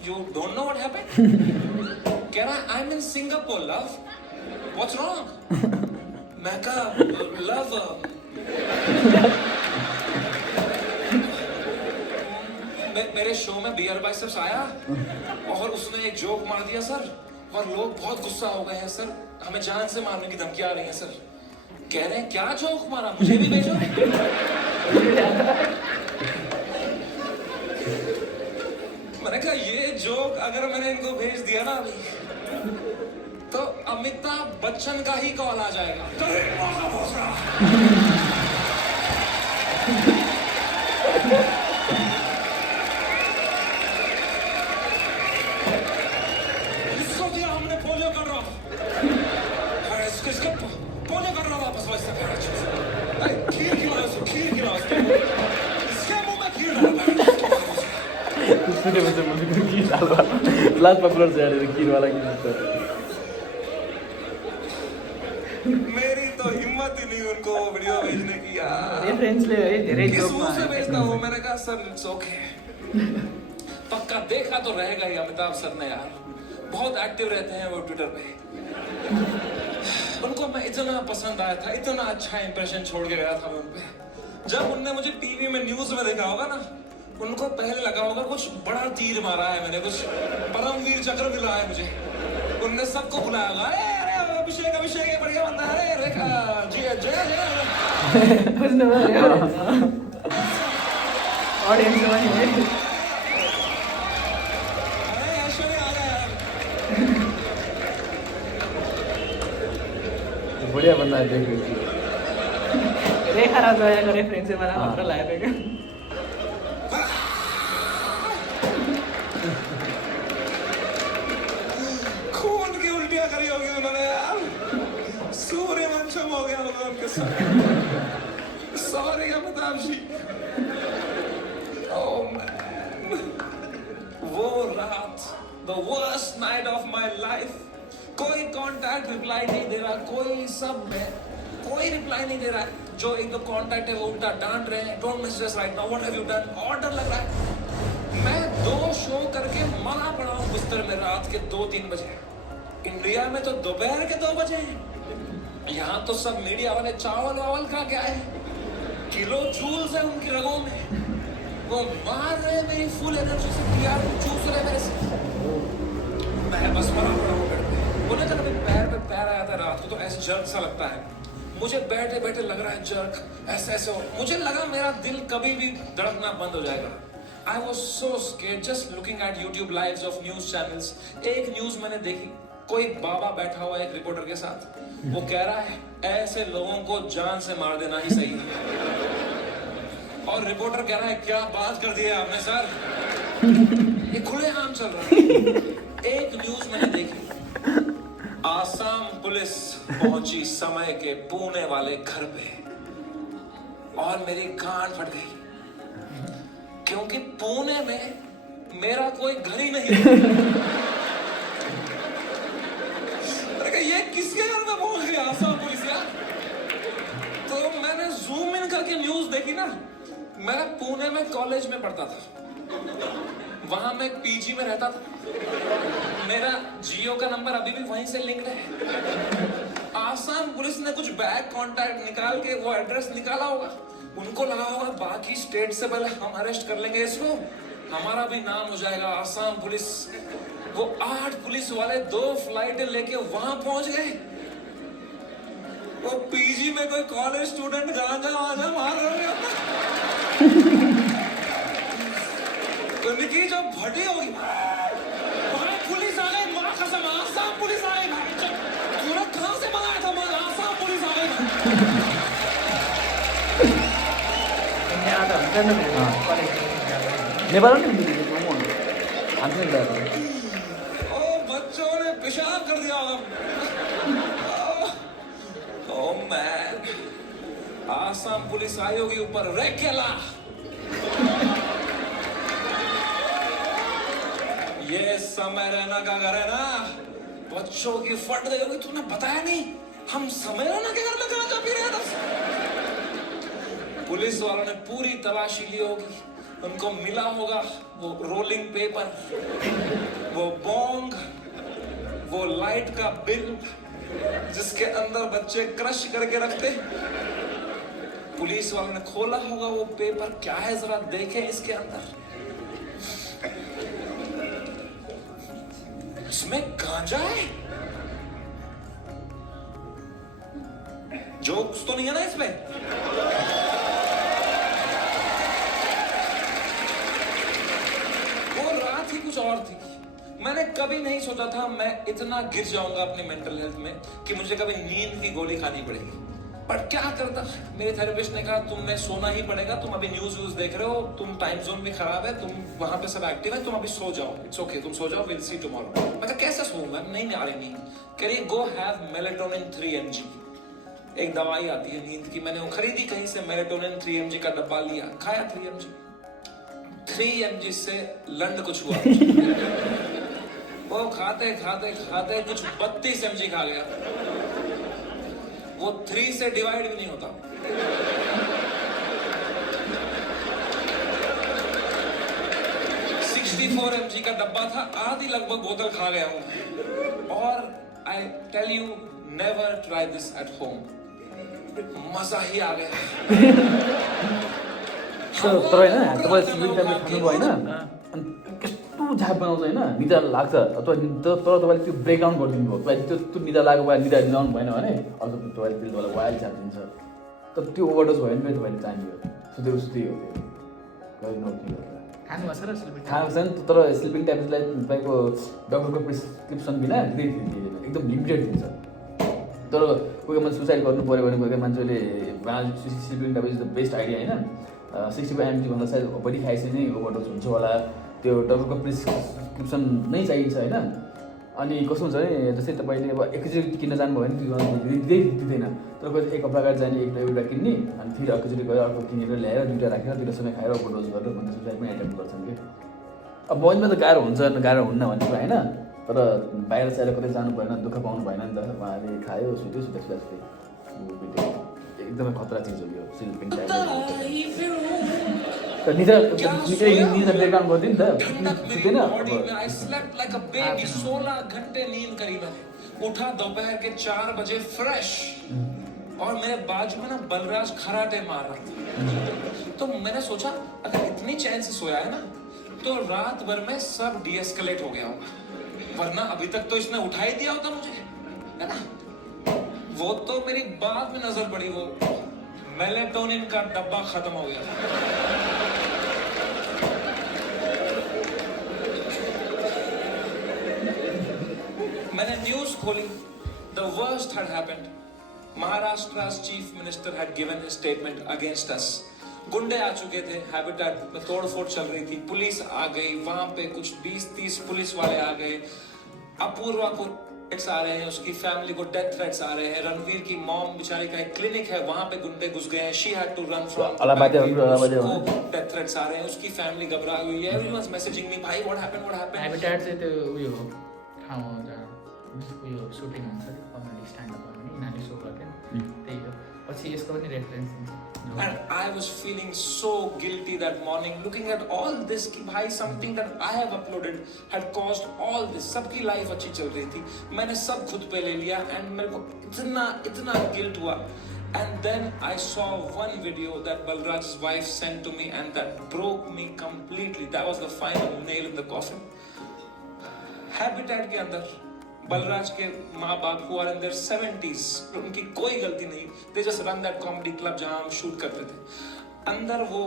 you don't know what happened? कह रहा है I am in Singapore love, what's wrong? मैं कहा लव मेरे शो में बियर बाइसेप्स आया और उसने एक जोक मार दिया सर, और लोग बहुत गुस्सा हो गए हैं सर, हमें जान से मारने की धमकी आ रही है सर। कह रहे हैं क्या जोक मारा, मुझे भी भेजो। मैंने कहा ये जोक अगर मैंने इनको भेज दिया ना अभी, तो अमिताभ बच्चन का ही कॉल आ जाएगा। इसको दिया हमने पोलियो कर रहा, इसको पोलियो कर रहा वापस वैसे खीर खिलाओ, खीर खिलाओ, इसके मुंह में खीर डालो। लास्ट पॉपुलर से यार खीर वाला की। मेरी तो हिम्मत ही नहीं उनको वीडियो भेजने की यार। ये फ्रेंड्सले है धेरै किस जोक मुंह से भेजता हूँ? मैंने कहा सर इट्स ओके। पक्का देखा तो रहेगा ही अमिताभ सर ने यार, बहुत एक्टिव रहते हैं वो ट्विटर पे। उनको मैं इतना पसंद आया था, इतना अच्छा इंप्रेशन छोड़ के गया था मैं उन पे। जब उनने मुझे टीवी में न्यूज में देखा होगा ना, उनको पहले लगा होगा कुछ बड़ा तीर मारा है मैंने, कुछ परमवीर चक्र मिला है मुझे। उनने सबको बुलाया होगा, अरे अभिषेक ये बढ़िया बंदा है, रेखा जी जय बुझ्नु भयो ऑडियन्स पनि है। ऐश्वर्या आ गया। बढ़िया बंदा है, देख रही रेखा र जयाको रेफरेन्स मलाई मात्र लागेको क्या। खून की उल्टियां करी होगी उन्होंने यार, सूर्यवंशम हो गया होगा उनके साथ। Sorry Amitabh ji. Oh man, वो रात, the worst night of my life. कोई कांटेक्ट रिप्लाई नहीं दे रहा, कोई सब में कोई रिप्लाई नहीं दे रहा है। जो एक दो कांटेक्ट है वो उल्टा डांट रहे हैं, don't miss this right now, what have you done. Order लग रहा है। मैं 2 शो करके मरा पड़ा हूँ बिस्तर में रात के 2-3 बजे। इंडिया में तो दोपहर के 2 बजे हैं। यहाँ तो सब मीडिया वाले चावल वावल खा के आए, किलो जूल्स है उनकी रगों में, वो मार रहे हैं मेरी फुल एनर्जी से, प्यार चूस रहे मेरे से। मैं बस मरा पड़ा हूँ बेड पे। बोले तो कभी पैर पे पैर आया था रात को तो ऐसे जर्क सा लगता है मुझे, बैठे बैठे लग रहा है जर्क, ऐसे ऐसे हो। मुझे लगा मेरा दिल कभी भी धड़कना बंद हो जाएगा। I was so scared just looking at YouTube lives of news channels. एक न्यूज मैंने देखी, कोई बाबा बैठा हुआ एक रिपोर्टर के साथ, वो कह रहा है ऐसे लोगों को जान से मार देना ही सही है। और रिपोर्टर कह रहा है क्या बात कर दी है आपने सर, ये खुलेआम चल रहा है। एक न्यूज मैंने देखी, आसाम पुलिस पहुंची समय के पुणे वाले घर पे, और मेरी कान फट गई क्योंकि पुणे में मेरा कोई घर ही नहीं है। ये किसके घर में पहुंच गया आसाम पुलिस यार। तो मैंने जूम इन करके न्यूज देखी ना। मैं पुणे में कॉलेज में पढ़ता था, वहां मैं पीजी में रहता था, मेरा जियो का नंबर अभी भी वहीं से लिंक्ड है। आसाम पुलिस ने कुछ बैक कांटेक्ट निकाल के वो एड्रेस निकाला होगा, उनको लगा होगा बाकी स्टेट से पहले हम अरेस्ट कर लेंगे इसको, हमारा भी नाम हो जाएगा आसाम पुलिस। वो 8 पुलिस वाले 2 फ्लाइटें लेके वहां पहुंच गए। वो पीजी में कोई कॉलेज स्टूडेंट गांजा वाजा मार रहे हो उनकी जो भटी होगी वहाँ पुलिस आ गई, माँ कसम आसाम पुलिस आ गई भाई। तूने कहाँ से मंगाया था माल? आसाम पुलिस आ गई। यहाँ त हुन्छ नि नेपालमा नि हान्छ नि ओ बच्चों ने पेशाब कर दिया होगा। ओ मैन, आसाम पुलिस आई होगी ऊपर रेकेला। ये समय रैना का घर है ना, बच्चों की फट गई होगी। तूने बताया नहीं हम समय रैना के घर में गांजा पी रहे थे। पुलिस वालों ने पूरी तलाशी ली होगी, उनको मिला होगा वो रोलिंग पेपर, वो बोंग, वो लाइट का बिल जिसके अंदर बच्चे क्रश करके रखते। पुलिस वालों ने खोला होगा वो पेपर, क्या है जरा देखें इसके अंदर। इसमें गांजा है? जोक्स तो नहीं है ना इसमें? वो रात ही कुछ और थी। मैंने कभी नहीं सोचा था मैं इतना गिर जाऊंगा अपनी मेंटल हेल्थ में कि मुझे कभी नींद की गोली खानी पड़ेगी। पर क्या करता, मेरे थेरेपिस्ट ने कहा तुम्हें सोना ही पड़ेगा, तुम अभी न्यूज देख रहे हो, तुम टाइम जोन भी खराब है, तुम वहां पे सब एक्टिव है, तुम अभी सो जाओ, इट्स ओके, तुम सो जाओ, विल सी टुमारो। मैं कहा कैसे सोऊंगा, नहीं आ रही नींद। कह रही गो हैव मेलेटोनिन 3 mg, एक दवाई आती है नींद की। मैंने वो खरीदी कहीं से, मेलेटोनिन 3 mg का डब्बा लिया, खाया 3 mg से लंड कुछ हुआ। वो खाते खाते खाते कुछ 32 mg खा गया। वो 3 से डिवाइड भी नहीं होता। $64 mg का डब्बा था, आधी लगभग बोतल खा गया हूं। और I tell you never try this at home, मजा ही आ गया। तर होइन तपाईँ स्लिपिङ ट्याब्लेट खानुभयो होइन, अनि कस्तो झाप बनाउँछ होइन, निदा लाग्छ। तर तपाईँले त्यो ब्रेकडाउन गरिदिनु भयो। तपाईँले त्यो निदा लागेको भए निदा ल्याउनु भएन भने अब तपाईँले फेरि तपाईँलाई वाइल्ड झाप दिन्छ। तर त्यो ओभरडोज भयो भने तपाईँले चाहियो सुत्दै हो त्यो खाएको छैन। तर स्लिपिङ ट्याब्लेटलाई तपाईँको डक्टरको प्रिस्क्रिप्सन बिना दिँदैन, एकदम लिमिटेड दिन्छ। तर कोही मान्छे सुसाइड गर्नु पऱ्यो भने कोही मान्छेले sleeping tablet is the best idea होइन। 65 mg भन्दा सायद बढी खाएपछि नै ओभरडोज हुन्छ होला, त्यो डक्टरको प्रिस्क्रिप्सन नै चाहिन्छ होइन। अनि कस्तो हुन्छ भने जस्तै तपाईँले अब एकैचोटि किन्न जानुभयो भने दिँदैन। तर कोही एक हप्ता अगाडि जाने एउटा किन्ने, अनि फेरि एकैचोटि गएर अर्को किनेर ल्याएर दुइटा राखेर दुइटासँगै खाएर ओभरडोज गरेर भन्ने सुसाइड पनि एटेम्प गर्छन् कि। अब मनमा त गाह्रो हुन्छ, गाह्रो हुन्न भन्ने कुरा होइन। तर बाहिर साहिर कतै जानु भएन, दुःख पाउनु भएन नि त। उहाँले खायो, सुत्यो, एकदमै खतरा चिज हो यो स्लिपिङ ट्याब्लेट। निदा ब्रेकडाउन गरिदियो नि त, सुत्दैन। I slept like a baby, 16 घंटे नींद करीबन। उठा दोपहर के 4 बजे फ्रेश, और मेरे बाजू में ना बलराज खराटे मार रहा था। तो मैंने सोचा अगर इतनी चैन से सोया है ना, तो रात भर में सब डीएस्केलेट हो गया होगा, वरना अभी तक तो इसने उठा ही दिया होता मुझे, है ना। वो तो मेरी बाद में नजर पड़ी, वो मेलेटोनिन का डब्बा खत्म हो गया। मैंने न्यूज खोली, the worst had happened. Maharashtra's chief minister had given his statement against us. गुंडे आ चुके थे, हैबिटेट में तोड़फोड़ चल रही थी, पुलिस आ गई, वहां पे कुछ 20-30 पुलिस वाले आ गए, अपूर्वा को थ्रेट्स आ रहे हैं, उसकी फैमिली को डेथ थ्रेट्स आ रहे हैं, रणवीर की मॉम बेचारी का एक क्लिनिक है, वहां पे गुंडे घुस गए हैं, she had to run from, death threats आ रहे हैं, उसकी फैमिली घबरा गई है, एवरीवन वाज मैसेजिंग मी, भाई व्हाट हैपेंड। हैबिटेट चाहिँ त्यो उयो ठाउँ हो जहाँ उयो सुटिङ हुन्छ नि, कमेडी स्ट्यान्ड अप गर्ने यिनीहरूले सो गर्थ्यो, त्यही हो। पछि यसको पनि रेफरेन्स दिन्छ। And I was feeling so guilty that morning, looking at all this कि भाई something that I have uploaded had caused all this, सबकी लाइफ अच्छी चल रही थी, मैंने सब खुद पे ले लिया, and मेरे को इतना guilt हुआ। And then I saw one video that Balraj's wife sent to me, and that broke me completely. That was the final nail in the coffin. Habitat के अंदर बलराज के माँ बाप who are in their 70s, उनकी कोई गलती नहीं, they just run that comedy club जहाँ हम शूट करते थे। अंदर वो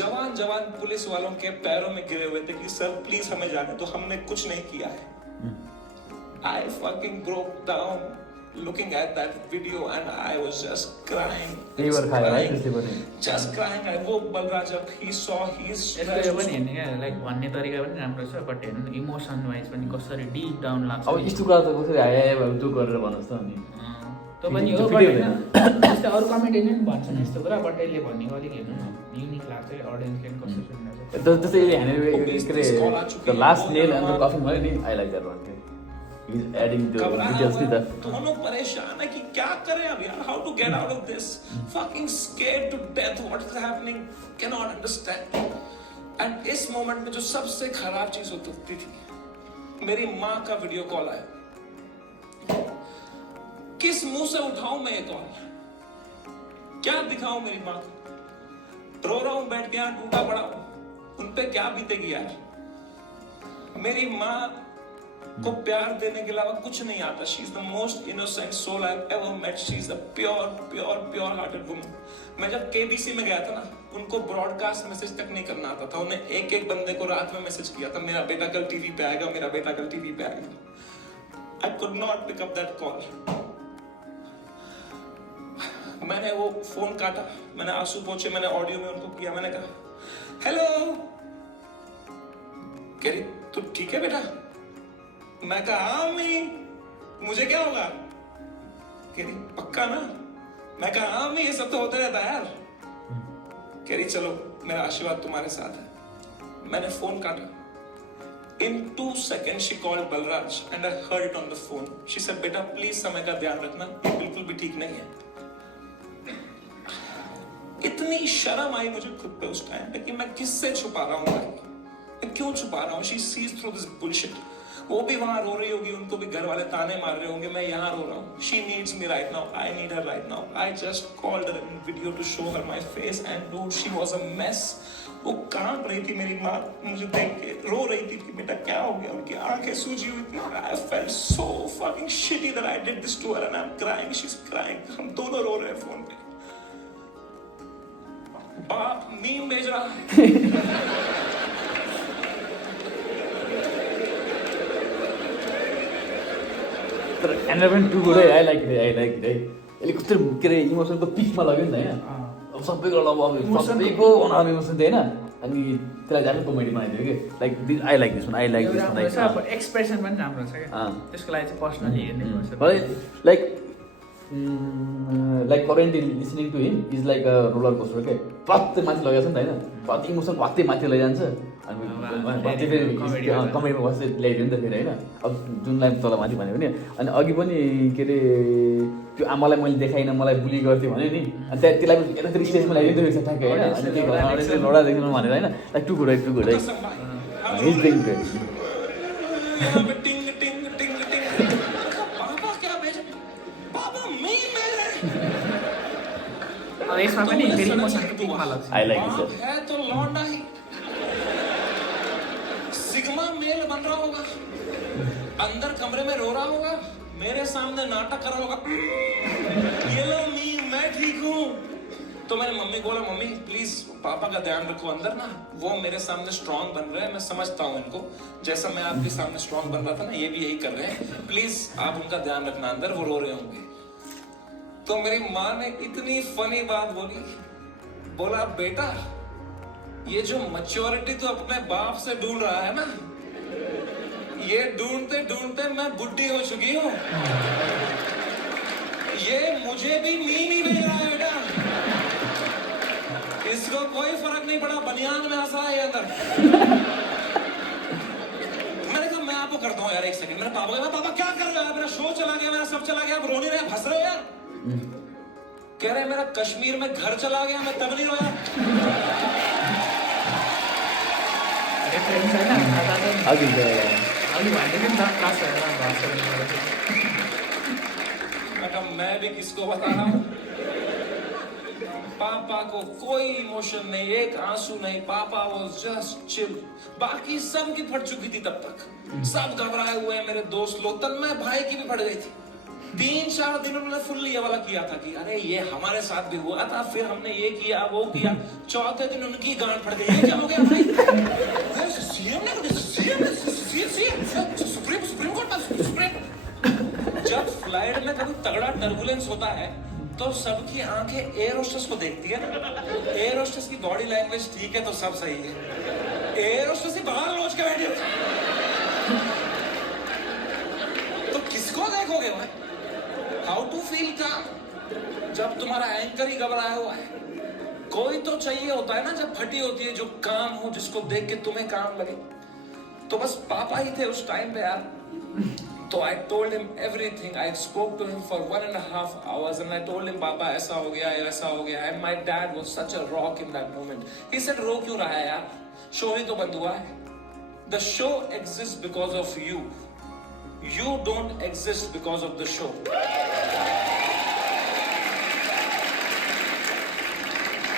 जवान पुलिस वालों के पैरों में गिरे हुए थे कि सर प्लीज हमें जाने तो हमने कुछ नहीं किया है। I fucking broke down looking at that video and I was just crying. Just crying. वो बलराज जब he saw his यसको पनि हेर्ने क्या लाइक भन्ने तरिका पनि राम्रो छ बट हेर्नु इमोसन वाइज पनि कसरी डिप डाउन लाग्छ अब यस्तो कुरा त कसरी आयो भए दुख गरेर भन्नुहोस् त अनि त्यो पनि हो बट हैन जस्तै अरू कमेडियनले पनि भन्छन् यस्तो कुरा बट यसले भनेको अलिक हेर्नु न युनिक लाग्छ अडियन्सले पनि कसरी सुनिरहेको जस्तै यसले हानेर the last nail and the coffin भयो नि I like that one he is adding the details to that दोनों परेशान है कि क्या करें अब यार how to get out of this fucking scared to death what is happening cannot understand and इस मोमेंट में जो सबसे खराब चीज होती थी मेरी माँ का वीडियो कॉल आया किस मुंह से उठाऊं मैं ये कॉल क्या दिखाऊं मेरी माँ को रो रहा हूं बैठ के यहाँ टूटा पड़ा उन पे क्या बीतेगी यार मेरी माँ को प्यार देने के अलावा कुछ नहीं आता she is the most innocent soul I have ever met she is the pure hearted woman मैं जब केबीसी में गया था ना उनको ब्रॉडकास्ट मैसेज तक नहीं करना आता था उन्हें एक बंदे को रात में मैसेज किया था मेरा बेटा कल टीवी पे आएगा मेरा बेटा कल टीवी पे आएगा I could not pick up that call मैंने वो फोन काटा मैंने आंसू पोंछे मैंने ऑडियो में उनको किया मैंने कहा हेलो कह रही तू ठीक है बेटा मैं कहा अम्मी मुझे क्या होगा कह रही पक्का ना मैं कहा अम्मी ये सब तो होता रहता है यार कह रही चलो मेरा आशीर्वाद तुम्हारे साथ है मैंने फोन काटा इन 2 seconds she called Balraj and I heard it on the phone she said बेटा प्लीज समय का ध्यान रखना ये बिल्कुल भी ठीक नहीं है इतनी शर्म आई मुझे खुद पे उस टाइम पे कि मैं किससे छुपा रहा हूँ मैं क्यों छुपा रहा हूँ she sees through this bullshit वो भी वहां रो रही होगी उनको भी घर वाले ताने मार रहे होंगे मैं यहाँ रो रहा हूँ she needs me right now I need her right now I just called her in video to show her my face and dude she was a mess वो कांप रही थी मेरी माँ मुझे देख के रो रही थी कि बेटा क्या हो गया उनकी आंखें सूजी हुई थी I felt so fucking shitty that I did this to her and I'm crying she's crying हम दोनों रो रहे हैं फोन पे बाप मीम भेज रहा है एन्ड पनि टु गुड है आई लाइक इट है यसले कस्तो के अरे इमोसनको पिकमा लाग्यो नि त होइन अब सबैको अब सबैको अनर इमोसन थियो होइन अनि त्यसलाई झन् कमेडी बनाइदियो कि like I like this one expression पनि राम्रो छ क्या त्यसको लागि चाहिँ पर्सनली हेर्नै पर्छ like currently listening to him is like a roller coaster के प्रत्येक मान्छे लगाएको छ नि त होइन प्रति इमोसन प्रत्येक मान्छे लैजान्छ अनि मान्छे फेरि कमेडीमा बस्दै ल्याइदियो नि त फेरि होइन अब जुनलाई तल माथि भन्यो भने अनि अघि पनि के अरे त्यो आमालाई मैले देखाइनँ मलाई बुली गर्थेँ भन्यो नि अनि त्यसलाई पनि यतातिर स्टेजमा ल्याइदिँदो रहेछ ठ्याक्कै होइन अनि त्यो घरमा लडा देख्नु भनेर होइन लाइक टु गुड है हिज डुइङ ग्रेट यसमा पनि फेरि इमोसनको पिकमा लाग्छ आई लाइक दिस है तो लौंडा ही सिग्मा मेल बन रहा होगा अंदर कमरे में रो रहा होगा मेरे सामने नाटक कर रहा होगा ये लो मी मैं ठीक हूँ तो मैंने मम्मी को बोला मम्मी प्लीज पापा का ध्यान रखो अंदर ना वो मेरे सामने स्ट्रांग बन रहे हैं मैं समझता हूँ इनको जैसा मैं आपके सामने स्ट्रांग बन रहा था ना ये भी यही कर रहे हैं प्लीज आप उनका ध्यान रखना अंदर वो रो रहे होंगे तो मेरी माँ ने इतनी फनी बात बोला बेटा ये जो मैच्योरिटी तो अपने बाप से ढूंढ रहा है ना ये ढूंढते ढूंढते मैं बुढ़ी हो चुकी हूँ ये मुझे भी मीम ही भेज रहा है बेटा इसको कोई फर्क नहीं पड़ा बनियान में हंसा है अंदर मैंने कहा मैं आपको करता हूँ यार एक सेकंड मेरे पापा पापा क्या कर रहे हो मेरा शो चला गया मेरा सब चला गया आप रो नहीं रहे हंस रहे हो यार कह रहे मेरा कश्मीर में घर चला गया मैं तब नहीं रोया मैं भी किसको बता रहा हूँ पापा को कोई इमोशन नहीं, एक आंसू नहीं, पापा वाज जस्ट चिल। बाकी सब की फट चुकी थी तब तक, सब घबराए हुए हैं मेरे दोस्त लोग, तब मैं भाई की भी फट गई थी। 3-4 दिन उन्होंने फुल्ली ये वाला किया था कि अरे ये हमारे साथ भी हुआ था, फिर हमने ये किया वो किया। चौथे दिन उनकी गांड फट गई, ये क्या हो गया भाई? सीएम ने सुप्रीम कोर्ट में जब फ्लाइट में कभी तगड़ा टर्बुलेंस होता है तो सबकी आंखें एयर होस्टेस को देखती है ना। एयर होस्टेस की बॉडी लैंग्वेज ठीक है तो सब सही है, एयर होस्टेस की बाल नोच के बैठी तो किसको देखोगे भाई? हाउ टू फील काम जब तुम्हारा एंकर ही घबराया हुआ है? कोई तो चाहिए होता है ना जब फटी होती है, जो काम हो, जिसको देख के तुम्हें काम लगे। तो बस पापा ही थे उस टाइम पे यार। तो I told him everything. I spoke to him for 1.5 hours and I told him, पापा ऐसा हो गया, ऐसा हो गया। And my dad was such a rock in that moment. He said, रो क्यों रहा है यार? शो ही तो बंद हुआ है। The show exists because of you. You don't exist because of the show.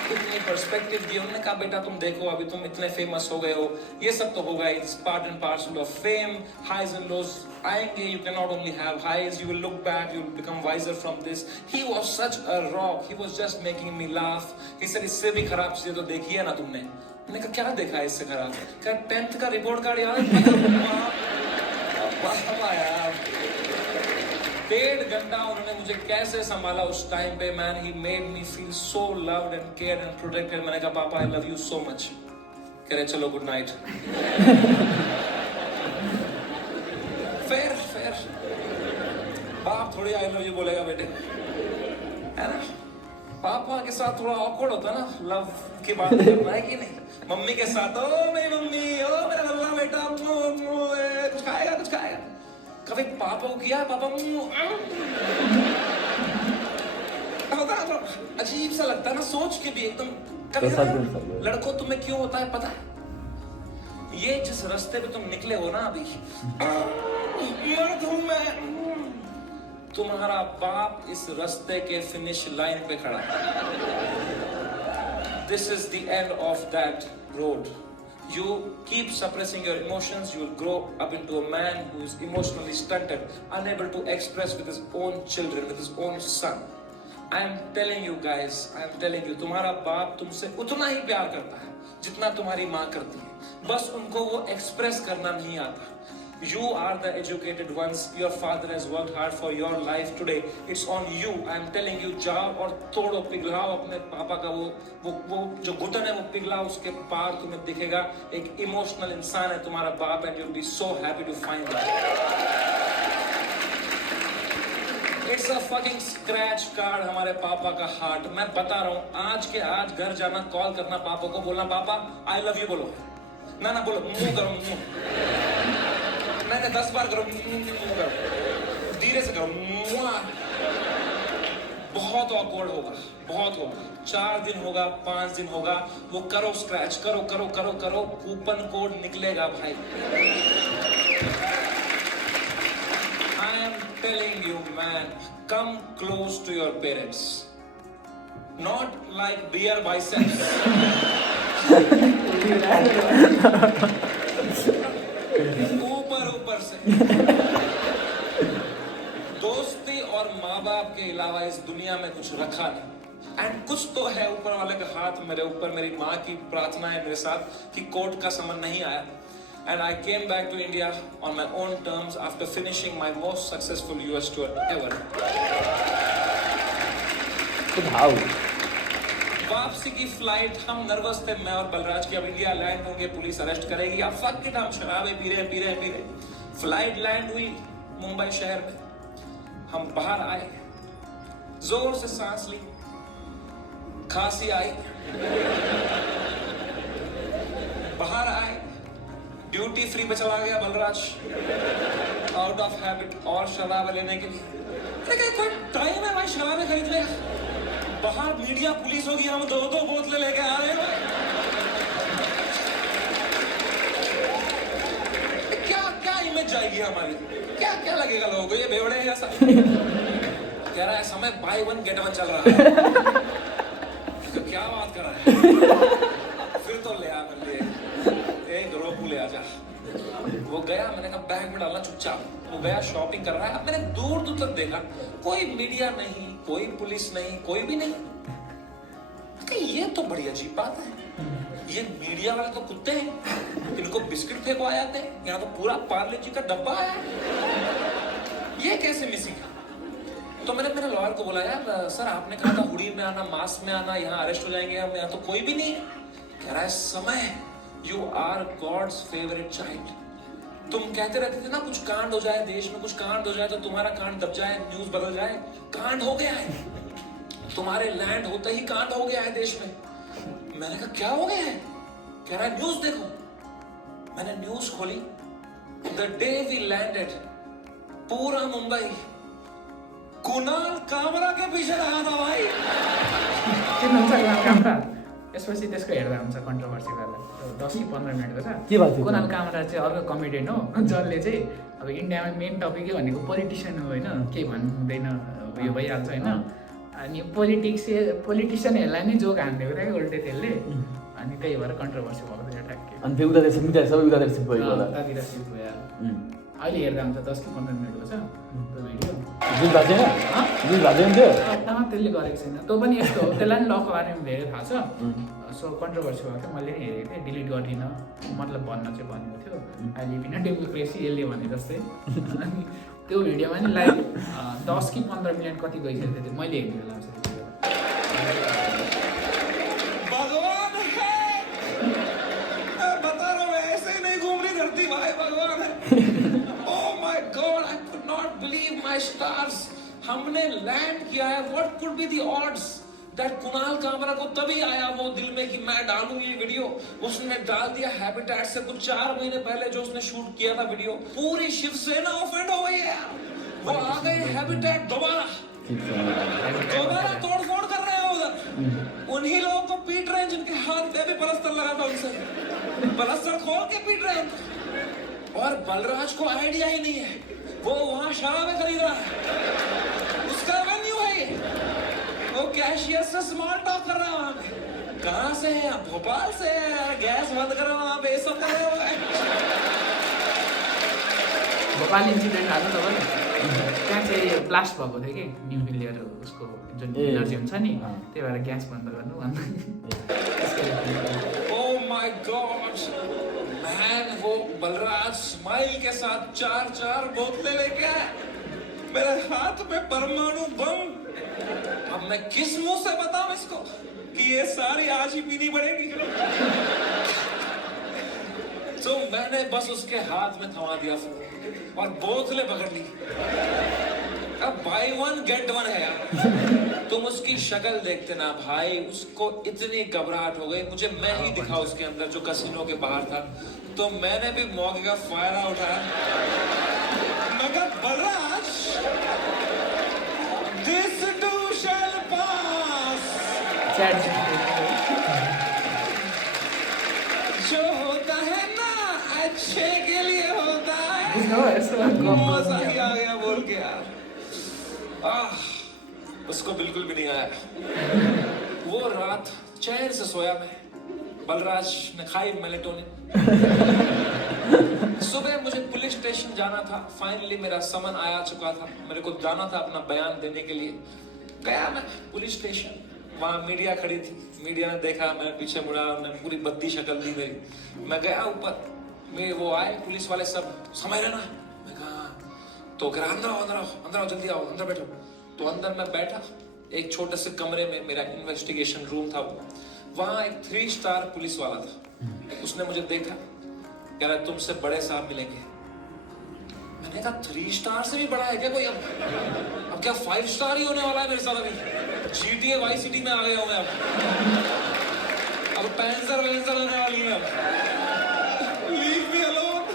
इतनी पर्सपेक्टिव दी उन्होंने कहा, बेटा तुम देखो अभी तुम इतने फेमस हो गए हो, ये सब तो होगा, it's part and parcel of fame, highs and lows आएंगे, you can not only have highs, you will look back, you will become wiser from this. He was such a rock, he was just making me laugh. He said इससे भी खराब चीजें तो देखी है ना तुमने? मैंने कहा क्या देखा है इससे खराब? क्या 10th का रिपोर्ट कार्ड याद है? 1.5 घंटा उन्होंने मुझे कैसे संभाला उस टाइम पे, man. He made me feel so loved and cared and protected. मैंने कहा पापा I love you so much. कह रहे चलो गुड नाइट। फिर बाप थोड़ी आई लव यू बोलेगा बेटे, है ना? पापा के साथ थोड़ा ऑकवर्ड होता है ना लव की बात करना, है कि नहीं? मम्मी के साथ ओ मेरी मम्मी, ओ मेरा लल्ला बेटा, कुछ खाएगा कुछ खाएगा। कभी पापा को किया, पापा होता है तो अजीब सा लगता है ना, सोच के भी एकदम। कभी लड़कों तुम्हें क्यों होता है पता है? ये जिस रास्ते पे तुम निकले हो ना अभी, तुम्हारा बाप इस रास्ते के फिनिश लाइन पे खड़ा है। This is the end of that road. You keep suppressing your emotions, you will grow up into a man who is emotionally stunted, unable to express with his own children, with his own son. I am telling you guys, I am telling you, तुम्हारा बाप तुमसे उतना ही प्यार करता है जितना तुम्हारी माँ करती है, बस उनको वो एक्सप्रेस करना नहीं आता। You are the educated ones. Your father has worked hard for your life today. It's on you. I am telling you, जाओ और तोड़ो, पिघलाओ अपने पापा का वो जो घुटन है, वो पिघलाओ, उसके पार तुम्हें दिखेगा एक इमोशनल इंसान है तुम्हारा बाप, and you'll be so happy to find that. It's a fucking scratch card हमारे पापा का हार्ट। मैं बता रहा हूँ, आज के आज घर जाना, कॉल करना पापा को, बोलना पापा I love you बोलो, ना बोलो, मुंह करो, मुंह मैंने 10 बार करो, धीरे से करो। बहुत ऑकवर्ड होगा, बहुत होगा। 4 दिन होगा, 5 दिन होगा, वो करो, स्क्रैच करो करो करो करो, कूपन कोड निकलेगा भाई। I am telling you man, come close to your parents, not like Beer Biceps. ऊपर से दोस्ती और माँ बाप के अलावा इस दुनिया में कुछ रखा नहीं। एंड कुछ तो है ऊपर वाले का हाथ मेरे ऊपर, मेरी माँ की प्रार्थना है मेरे साथ कि कोर्ट का समन नहीं आया। And I came back to India on my own terms after finishing my most successful US tour ever. वापसी की फ्लाइट, हम नर्वस थे मैं और बलराज की, अब इंडिया लैंड होंगे, पुलिस अरेस्ट करेगी, अब फक इट, हम शराबे पी रहे। फ्लाइट लैंड हुई मुंबई शहर में, हम बाहर आए, जोर से सांस ली, खांसी आई, बाहर आए, ड्यूटी फ्री पे चला गया बलराज, आउट ऑफ हैबिट, और शराब लेने के लिए। कोई टाइम है भाई शराबे खरीद लेगा? बाहर मीडिया पुलिस होगी, हम 2-2 बोतलें लेके आ रहे हैं। क्या इमेज जाएगी हमारी? क्या लगेगा लोगों को, ये बेवड़े हैं ऐसा? कह रहा है समय buy 1 get 1 चल रहा है। फिर तो ले आ मेरे लिए एक रोपू ले आ जा। वो गया, मैंने कहा बैग में डालना चुपचाप। वो गया शॉपिंग कर रहा है। अब मैंने दूर दूर तक देखा, कोई मीडिया नहीं, कोई पुलिस नहीं, कोई भी नहीं। ये तो बड़ी अजीब बात है, ये मीडिया वाले तो कुत्ते हैं, इनको बिस्किट फेंकवा जाते हैं, यहाँ तो पूरा पार्ले जी का डब्बा आया है, ये कैसे मिसिंग है? तो मैंने मेरे लॉयर को बोला, यार सर आपने कहा था हुडी में आना, मास्क में आना, यहाँ अरेस्ट हो जाएंगे हम, यहाँ तो कोई भी नहीं है। कह रहा है Samay, you are God's favourite child. तुम कहते रहते थे ना कुछ कांड हो जाए देश में, कुछ कांड हो जाए तो तुम्हारा कांड दब जाए, न्यूज बदल जाए। कांड हो गया है, तुम्हारे लैंड होते ही कांड हो गया है देश में। मैंने कहा क्या हो गया है? कह रहा है न्यूज देखो। मैंने न्यूज खोली, द डे वी लैंडेड पूरा मुंबई कुणाल कामरा के पीछे रहा था भाई। यसपछि त्यसको हेर्दा हुन्छ कन्ट्रोभर्सी गर्दा 10 कि 15 मिनटको छ। के भएको थियो? कुणाल कामरा चाहिँ अर्को कमेडियन हो, जसले चाहिँ अब इन्डियामा मेन टपिकै भनेको पोलिटिसियन हो होइन, के भन्नु हुँदैन, उयो भइहाल्छ होइन। अनि पोलिटिसियनहरूलाई नै जोक हानिदिएको थियो कि उल्टे त्यसले, अनि त्यही भएर कन्ट्रोभर्सी भएको थियो ठ्याक्कै। अनि त्यो उतातिर सबै उतातिर सिप भएको होला। उतातिर सिप भयो। अहिले हेर्दा हुन्छ 10 कि 15 मिनटको छ त्यो भिडियो। जुन भएको छैन, जुन भएको छैन त्यो त्यसले गरेको छैन, त्यो पनि यस्तो हो, त्यसलाई पनि लको बारेमा धेरै थाहा छ। सो कन्ट्रोभर्सी भएको थियो, मैले हेरेको थिएँ, डिलिट गरिनँ, मतलब भन्न चाहिँ भनेको थियो आई लिभ इन अ डेमोक्रेसी, यसले भने जस्तै। अनि त्यो भिडियोमा नि लाइक 10 कि 15 मिनट कति गइसकेको थियो, मैले हेर्ने बेला चाहिँ भगवान है, मैं बता रहा हूँ ऐसे ही नहीं घूम रही धरती भाई, भगवान है। Oh my God, I could not believe my stars. हमने लैंड किया है। What could be the odds that Kunal Kamra को तभी आया वो दिल में कि मैं डालूंगी ये वीडियो। उसने डाल दिया हैबिटेट से कुछ 4 महीने पहले जो उसने शूट किया था वीडियो। पूरी शिवसेना ऑफेंड हो गई है, वो आ गए हैबिटेट दोबारा तोड़फोड़ कर रहे हैं उधर। उन्हीं लोगों को पीट रहे हैं जिनके हाथ पे भी पलस्तर लगा था, उनसे पलस्तर खोल के पीट रहे हैं। और बलराज को आइडिया ही नहीं है, वो वहां शराबें खरीद रहा है, उसका रेवेन्यू है ये। वो कैशियर से स्मॉल टॉक कर रहा है वहां पे, कहां से है? भोपाल से है, गैस बंद करो वहां पे, सब कर रहे हो। भोपाल इन्सिडेन्ट आएको तपाईँले त्यहाँ चाहिँ ब्लास्ट भएको थियो कि न्युक्लियर उसको जुन इनर्जी हुन्छ नि, त्यही भएर ग्यास बन्द गर्नु भन्दा। Oh my God, man, वो बलराज स्माइल के साथ 4 बोतलें लेके आया, मेरे हाथ में परमाणु बम। अब मैं किस मुंह से बताऊं इसको कि ये सारी आज ही पीनी पड़ेगी। तो मैंने बस उसके हाथ में थमा दिया और बोतलें पकड़ ली। अब buy 1 get 1 है यार। तुम उसकी शक्ल देखते ना भाई, उसको इतनी घबराहट हो गई, मुझे मैं ही दिखा उसके अंदर जो कैसीनो के बाहर था। तो मैंने भी मौके का फायदा उठाया, मगर Balraj this too shall pass। जो होता है ना अच्छे के लिए होता है। मजा ही आ गया बोल के यार। उसको बिल्कुल भी नहीं आया। वो रात चैन से सोया मैं, बलराज ने खाई मेलेटोनिन। सुबह मुझे पुलिस स्टेशन जाना था, फाइनली मेरा समन आया चुका था, मेरे को जाना था अपना बयान देने के लिए। गया मैं पुलिस स्टेशन, वहाँ मीडिया खड़ी थी, मीडिया ने देखा, मैं पीछे मुड़ा, उन्होंने पूरी बद्दी शक्ल दी मेरी। मैं गया ऊपर, मैं वो आए पुलिस वाले सब, समझ रहे ना? मैं कहा तो अंदर आओ जल्दी आओ, अंदर बैठो। तो अंदर मैं बैठा, एक छोटे से कमरे में, मेरा इन्वेस्टिगेशन रूम था वो। वहाँ एक 3 स्टार पुलिस वाला था, उसने मुझे देखा, कह रहा तुमसे बड़े साहब मिलेंगे। मैंने कहा 3 स्टार से भी बड़ा है क्या कोई? अब क्या 5 स्टार ही होने वाला है मेरे साथ? अभी GTA वाई सिटी में आ गया हूँ मैं। अब पैंसर होने वाली है। Leave me alone।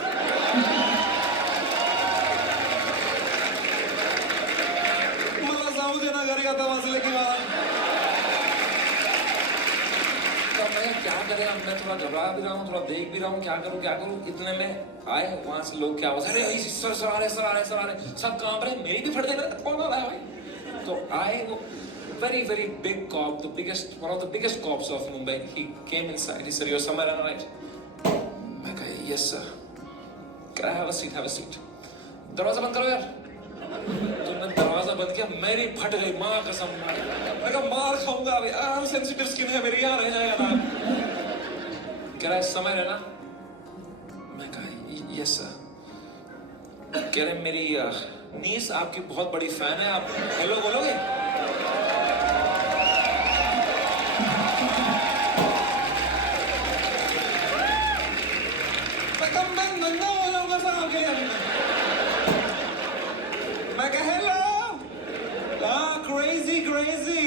मला जाऊ दे ना घरी आता वाजले की मला। तो मैं क्या करें, मैं थोड़ा घबरा भी रहा हूँ, थोड़ा देख भी रहा हूँ, क्या करूँ। इतने में आए वहां से लोग, क्या आवाज, अरे सर आ रहे, सब कांप रहे, मेरी भी फट गई, कौन आ रहा है भाई? तो आए वो very, very big cop, one of the biggest cops of Mumbai. He came inside. He said, "You're Samay Rana, right?" मैं कहा, "Yes, sir." Can I have a seat? Have a seat. दरवाजा बंद करो यार. तुमने दरवाजा बंद किया, मेरी फट गई माँ कसम. मैं कहा मार खाऊंगा अभी. सेंसिटिव स्किन है मेरी, यहाँ रह जाएगा ना. कह रहा है समय रहना. मैं कहा यस सर. कह रहे मेरी नीस आपकी बहुत बड़ी फैन है, आप हेलो बोलोगे? मैं नंगा हो जाऊंगा सर आपके लिए. मैं कहा hello. Crazy.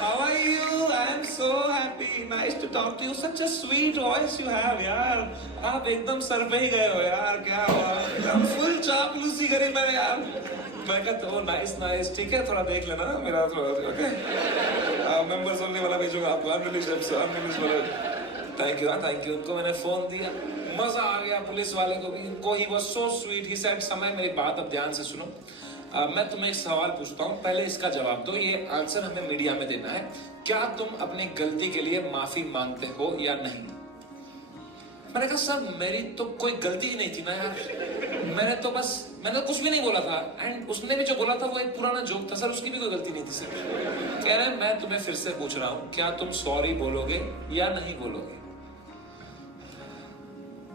How are you? I am so happy. Nice to talk to you. Such a sweet voice you have, यार. आप एकदम सर पे ही गए हो यार. क्या हुआ? फुल चापलूसी करी मैंने यार. मैं कहता हूँ नाइस. ठीक है, थोड़ा देख लेना मेरा थोड़ा. ओके. मेंबर्स ओनली वाला भेजूंगा आपको. अनरिलीज वाला. Thank you. उनको मैंने फोन दिया. मजा आ गया पुलिस वाले को भी. He was so sweet. He said समय मेरी बात अब ध्यान से सुनो. मैं तुम्हें एक सवाल पूछता हूँ, पहले इसका जवाब दो. ये आंसर हमें मीडिया में देना है. क्या तुम अपनी गलती के लिए माफी मांगते हो या नहीं? मैंने कहा सर मेरी तो कोई गलती ही नहीं थी ना यार. मैंने कुछ भी नहीं बोला था. एंड उसने भी जो बोला था वो एक पुराना जोक था सर. उसकी भी कोई गलती नहीं थी सर. कह रहे हैं मैं तुम्हें फिर से पूछ रहा हूँ, क्या तुम सॉरी बोलोगे या नहीं बोलोगे?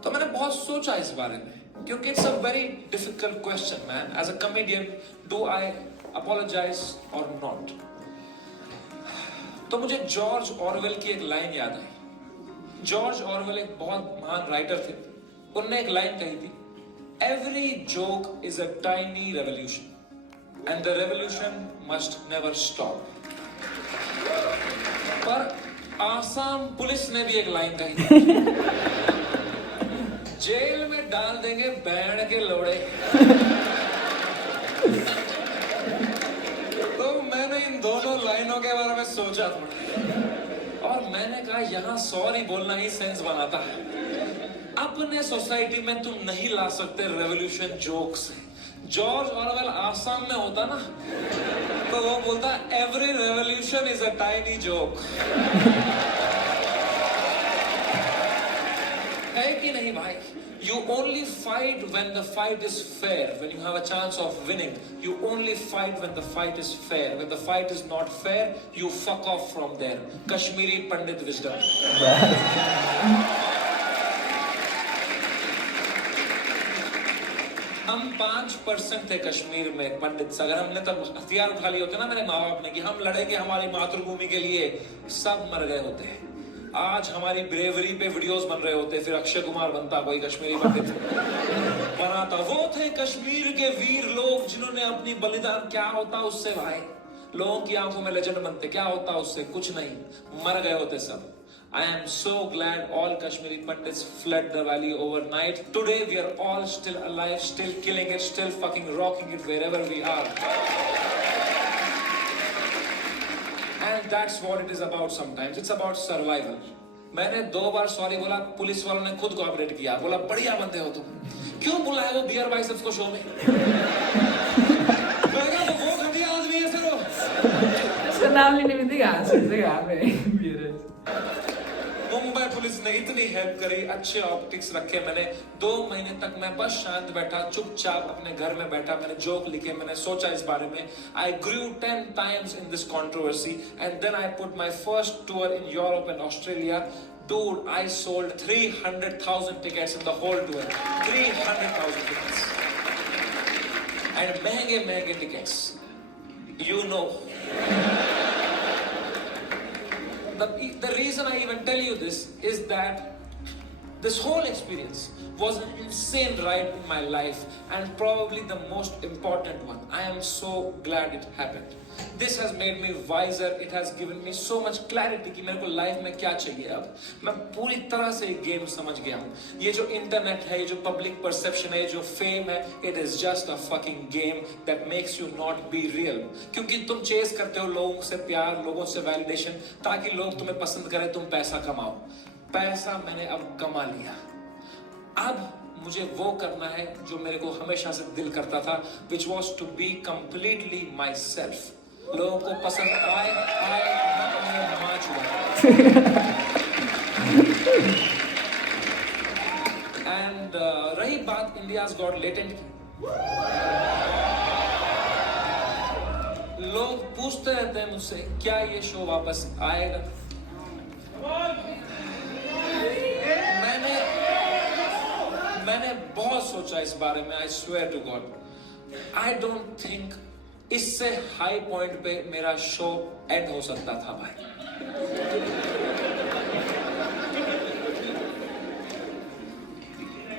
तो मैंने बहुत सोचा इस बारे में, क्योंकि it's a very difficult question man. As a comedian, do I apologize और नॉट? तो मुझे जॉर्ज ऑरवेल की एक लाइन याद आई. जॉर्ज ऑरवेल एक बहुत महान राइटर थे. उन्होंने एक लाइन कही थी, every joke is a tiny revolution and the revolution must never stop. पर आसाम पुलिस ने भी एक लाइन कही थी, जेल में डाल देंगे बैंड के लोड़े. तो मैंने इन दोनों लाइनों के बारे में सोचा था और मैंने कहा यहाँ सॉरी बोलना ही सेंस बनाता है. अपने सोसाइटी में तुम नहीं ला सकते रेवोल्यूशन जोक से. जॉर्ज ऑरवेल आसाम में होता ना तो वो बोलता every revolution is a tiny joke. है कि नहीं भाई? You only fight when the fight is fair. When you have a chance of winning, you only fight when the fight is fair. When the fight is not fair, you fuck off from there. Kashmiri Pandit wisdom. हम 5% थे कश्मीर में पंडित. अगर हमने तब हथियार उठा लिए होते ना मेरे माँ बाप ने कि हम लड़ेंगे हमारी मातृभूमि के लिए, सब मर गए होते. आज हमारी ब्रेवरी पे वीडियोस बन रहे होते. फिर अक्षय कुमार बनता, कोई कश्मीरी पंडित बनाता. वो थे कश्मीर के वीर लोग जिन्होंने अपनी बलिदान. क्या होता उससे भाई? लोगों की आंखों में लेजेंड बनते. क्या होता उससे? कुछ नहीं. मर गए होते सब. I am so glad all Kashmiri Pandits fled the valley overnight. Today we are all still alive, still killing it, still fucking rocking it wherever we are. And that's what it is about sometimes. It's about survival. मैंने 2 बार sorry बोला. Police वालों ने खुद cooperate किया. बोला बढ़िया बंदे हो तुम. क्यों बुलाया वो बियर बाइसेप्स को शो में? मैं कहा वो घटिया आदमी है सर. उसका नाम लेने में देखा मुंबई पुलिस ने इतनी हेल्प करी. अच्छे ऑप्टिक्स रखे मैंने. 2 महीने तक मैं बस शांत बैठा, चुपचाप अपने घर में बैठा. मैंने जोक लिखे, मैंने सोचा इस बारे में. I grew 10 times in this controversy and then I put my first tour in Europe and Australia. Dude, I sold 300,000 tickets in the whole tour. 300,000 tickets. And महंगे tickets. You know. The reason I even tell you this is that this whole experience was an insane ride in my life and probably the most important one. I am so glad it happened. This has made me wiser. It has given me so much clarity कि मेरे को life में क्या चाहिए. अब मैं पूरी तरह से गेम समझ गया हूँ. ये जो इंटरनेट है, ये जो पब्लिक परसेप्शन है, ये जो फेम है, it is just a fucking game that makes you not be real. क्योंकि तुम चेस करते हो लोगों से प्यार, लोगों से वैलिडेशन, ताकि लोग तुम्हें पसंद करें, तुम पैसा कमाओ. पैसा मैंने अब कमा लिया. अब मुझे वो करना है जो मेरे को हमेशा से दिल करता था, which was to be completely myself. लोगों को पसंद आए माँ छुआ एंड रही बात इंडियाज गॉट लेटेंट की, लोग पूछते रहते हैं मुझसे क्या ये शो वापस आएगा। मैंने बहुत सोचा इस बारे में। I swear to God, I don't think इससे हाई पॉइंट पे मेरा शो एंड हो सकता था भाई।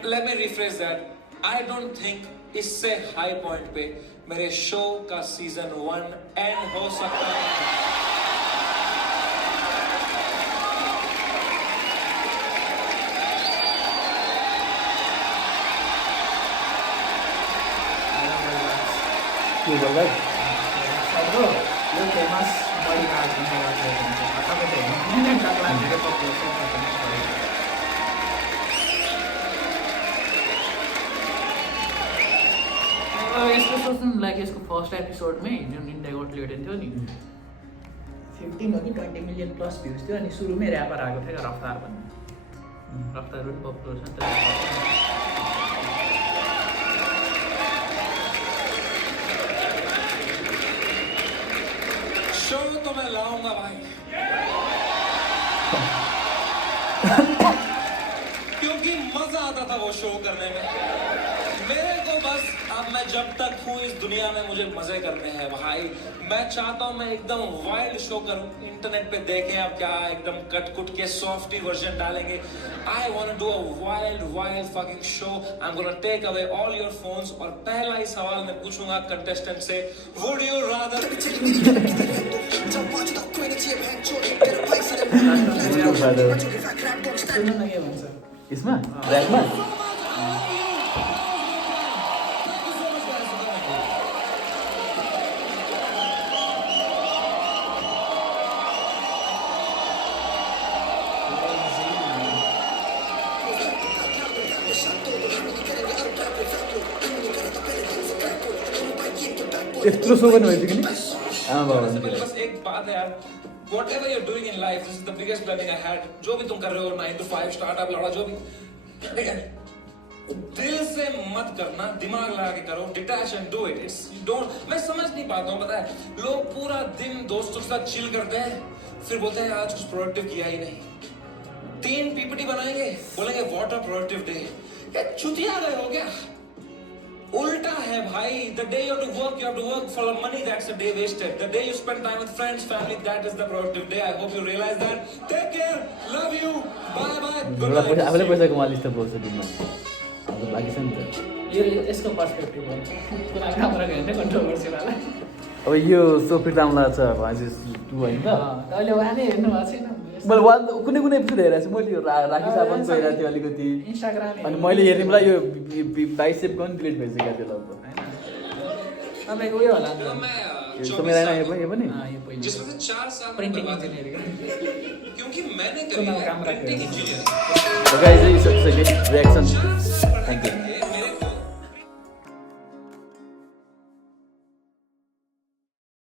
Let me refresh that, I don't think इससे हाई पॉइंट पे मेरे शो का सीजन 1 एंड हो सकता है। के बोल रहा है? सबको यो फेमस बडी कार्ड हुन्छ तपाईँको मिलियन टाक्ला धेरै पपुलेसन यस्तो सोच्नु लाइक यसको फर्स्ट एपिसोडमै जुन इन्डिया गट लेटेन थियो नि 15 हो कि 20 मिलियन प्लस भ्युज थियो अनि सुरुमै ऱ्यापर आएको थियो रफ्तार भन्ने रफ्तार पनि पपुलर छ नि त। शो तो मैं लाऊंगा भाई क्योंकि मजा आता था वो शो करने में। मेरे को बस अब मैं जब तक हूँ इस दुनिया में मुझे मजे करने हैं भाई। मैं चाहता हूँ मैं एकदम वाइल्ड शो करूँ, इंटरनेट पे देखें अब क्या एकदम कट कुट के सॉफ्टी वर्जन डालेंगे। I want to do a wild fucking show. I am gonna take away all your phones और पहला ही सवाल मैं पूछूंगा कंटेस्टेंट से, वुड यू रादर सुन्नु न के भन्छ यसमा ऱ्यापमा यत्रो सो पनि भइसक्यो नि आमा बाबा बस एक बात है यार, whatever you're doing in life, this is the biggest learning I had. जो भी तुम कर रहे हो 9 to 5 स्टार्टअप लड़ा जो भी, दिल से मत करना, दिमाग लगा के करो, detach and do it. It's don't, मैं समझ नहीं पाता हूँ, पता है लोग पूरा दिन दोस्तों के साथ चिल करते हैं फिर बोलते हैं आज कुछ प्रोडक्टिव किया ही नहीं। 3 पीपीटी बनाएंगे बोलेंगे व्हाट अ प्रोडक्टिव डे। क्या चुतिया गए हो क्या? उल्टा है भाई। The day you have to work for money, that's a day wasted. The day you spend time with friends, family, that is the productive day. I hope you realize that. Take care, love you, bye bye, good night. आफूले पैसा कमालिस् त पाउँछ दिनमा अब बाँकी छ नि त। यो यसको पर्सपेक्टिभ हुन्छ कुरा राम्रो हेर्ने कन्ट्रोभर्सी वाला अब यो सो फिर्ता आउँला छ भाइस 2 होइन त अहिले उहाँले हेर्नु भएको छैन मैले वान कुनै एपिसोड हेरेको छु मैले यो राखी साबन गइरहेको थियो अलिकति इन्स्टाग्राम अनि मैले हेर्ने बेला यो बाइसेप पनि डिलिट भइसकेको थियो लगभग तपाईँको उयो होला नि तो मैं यो मेरो होइन यो पनि यो पहिलो जिसमें से 4 साल प्रिन्टिङ बर्बाद हुए। इन्जिनियरिङ क्योंकि मैंने करी है काम रखा है। Printing engineering. Guys reaction thank you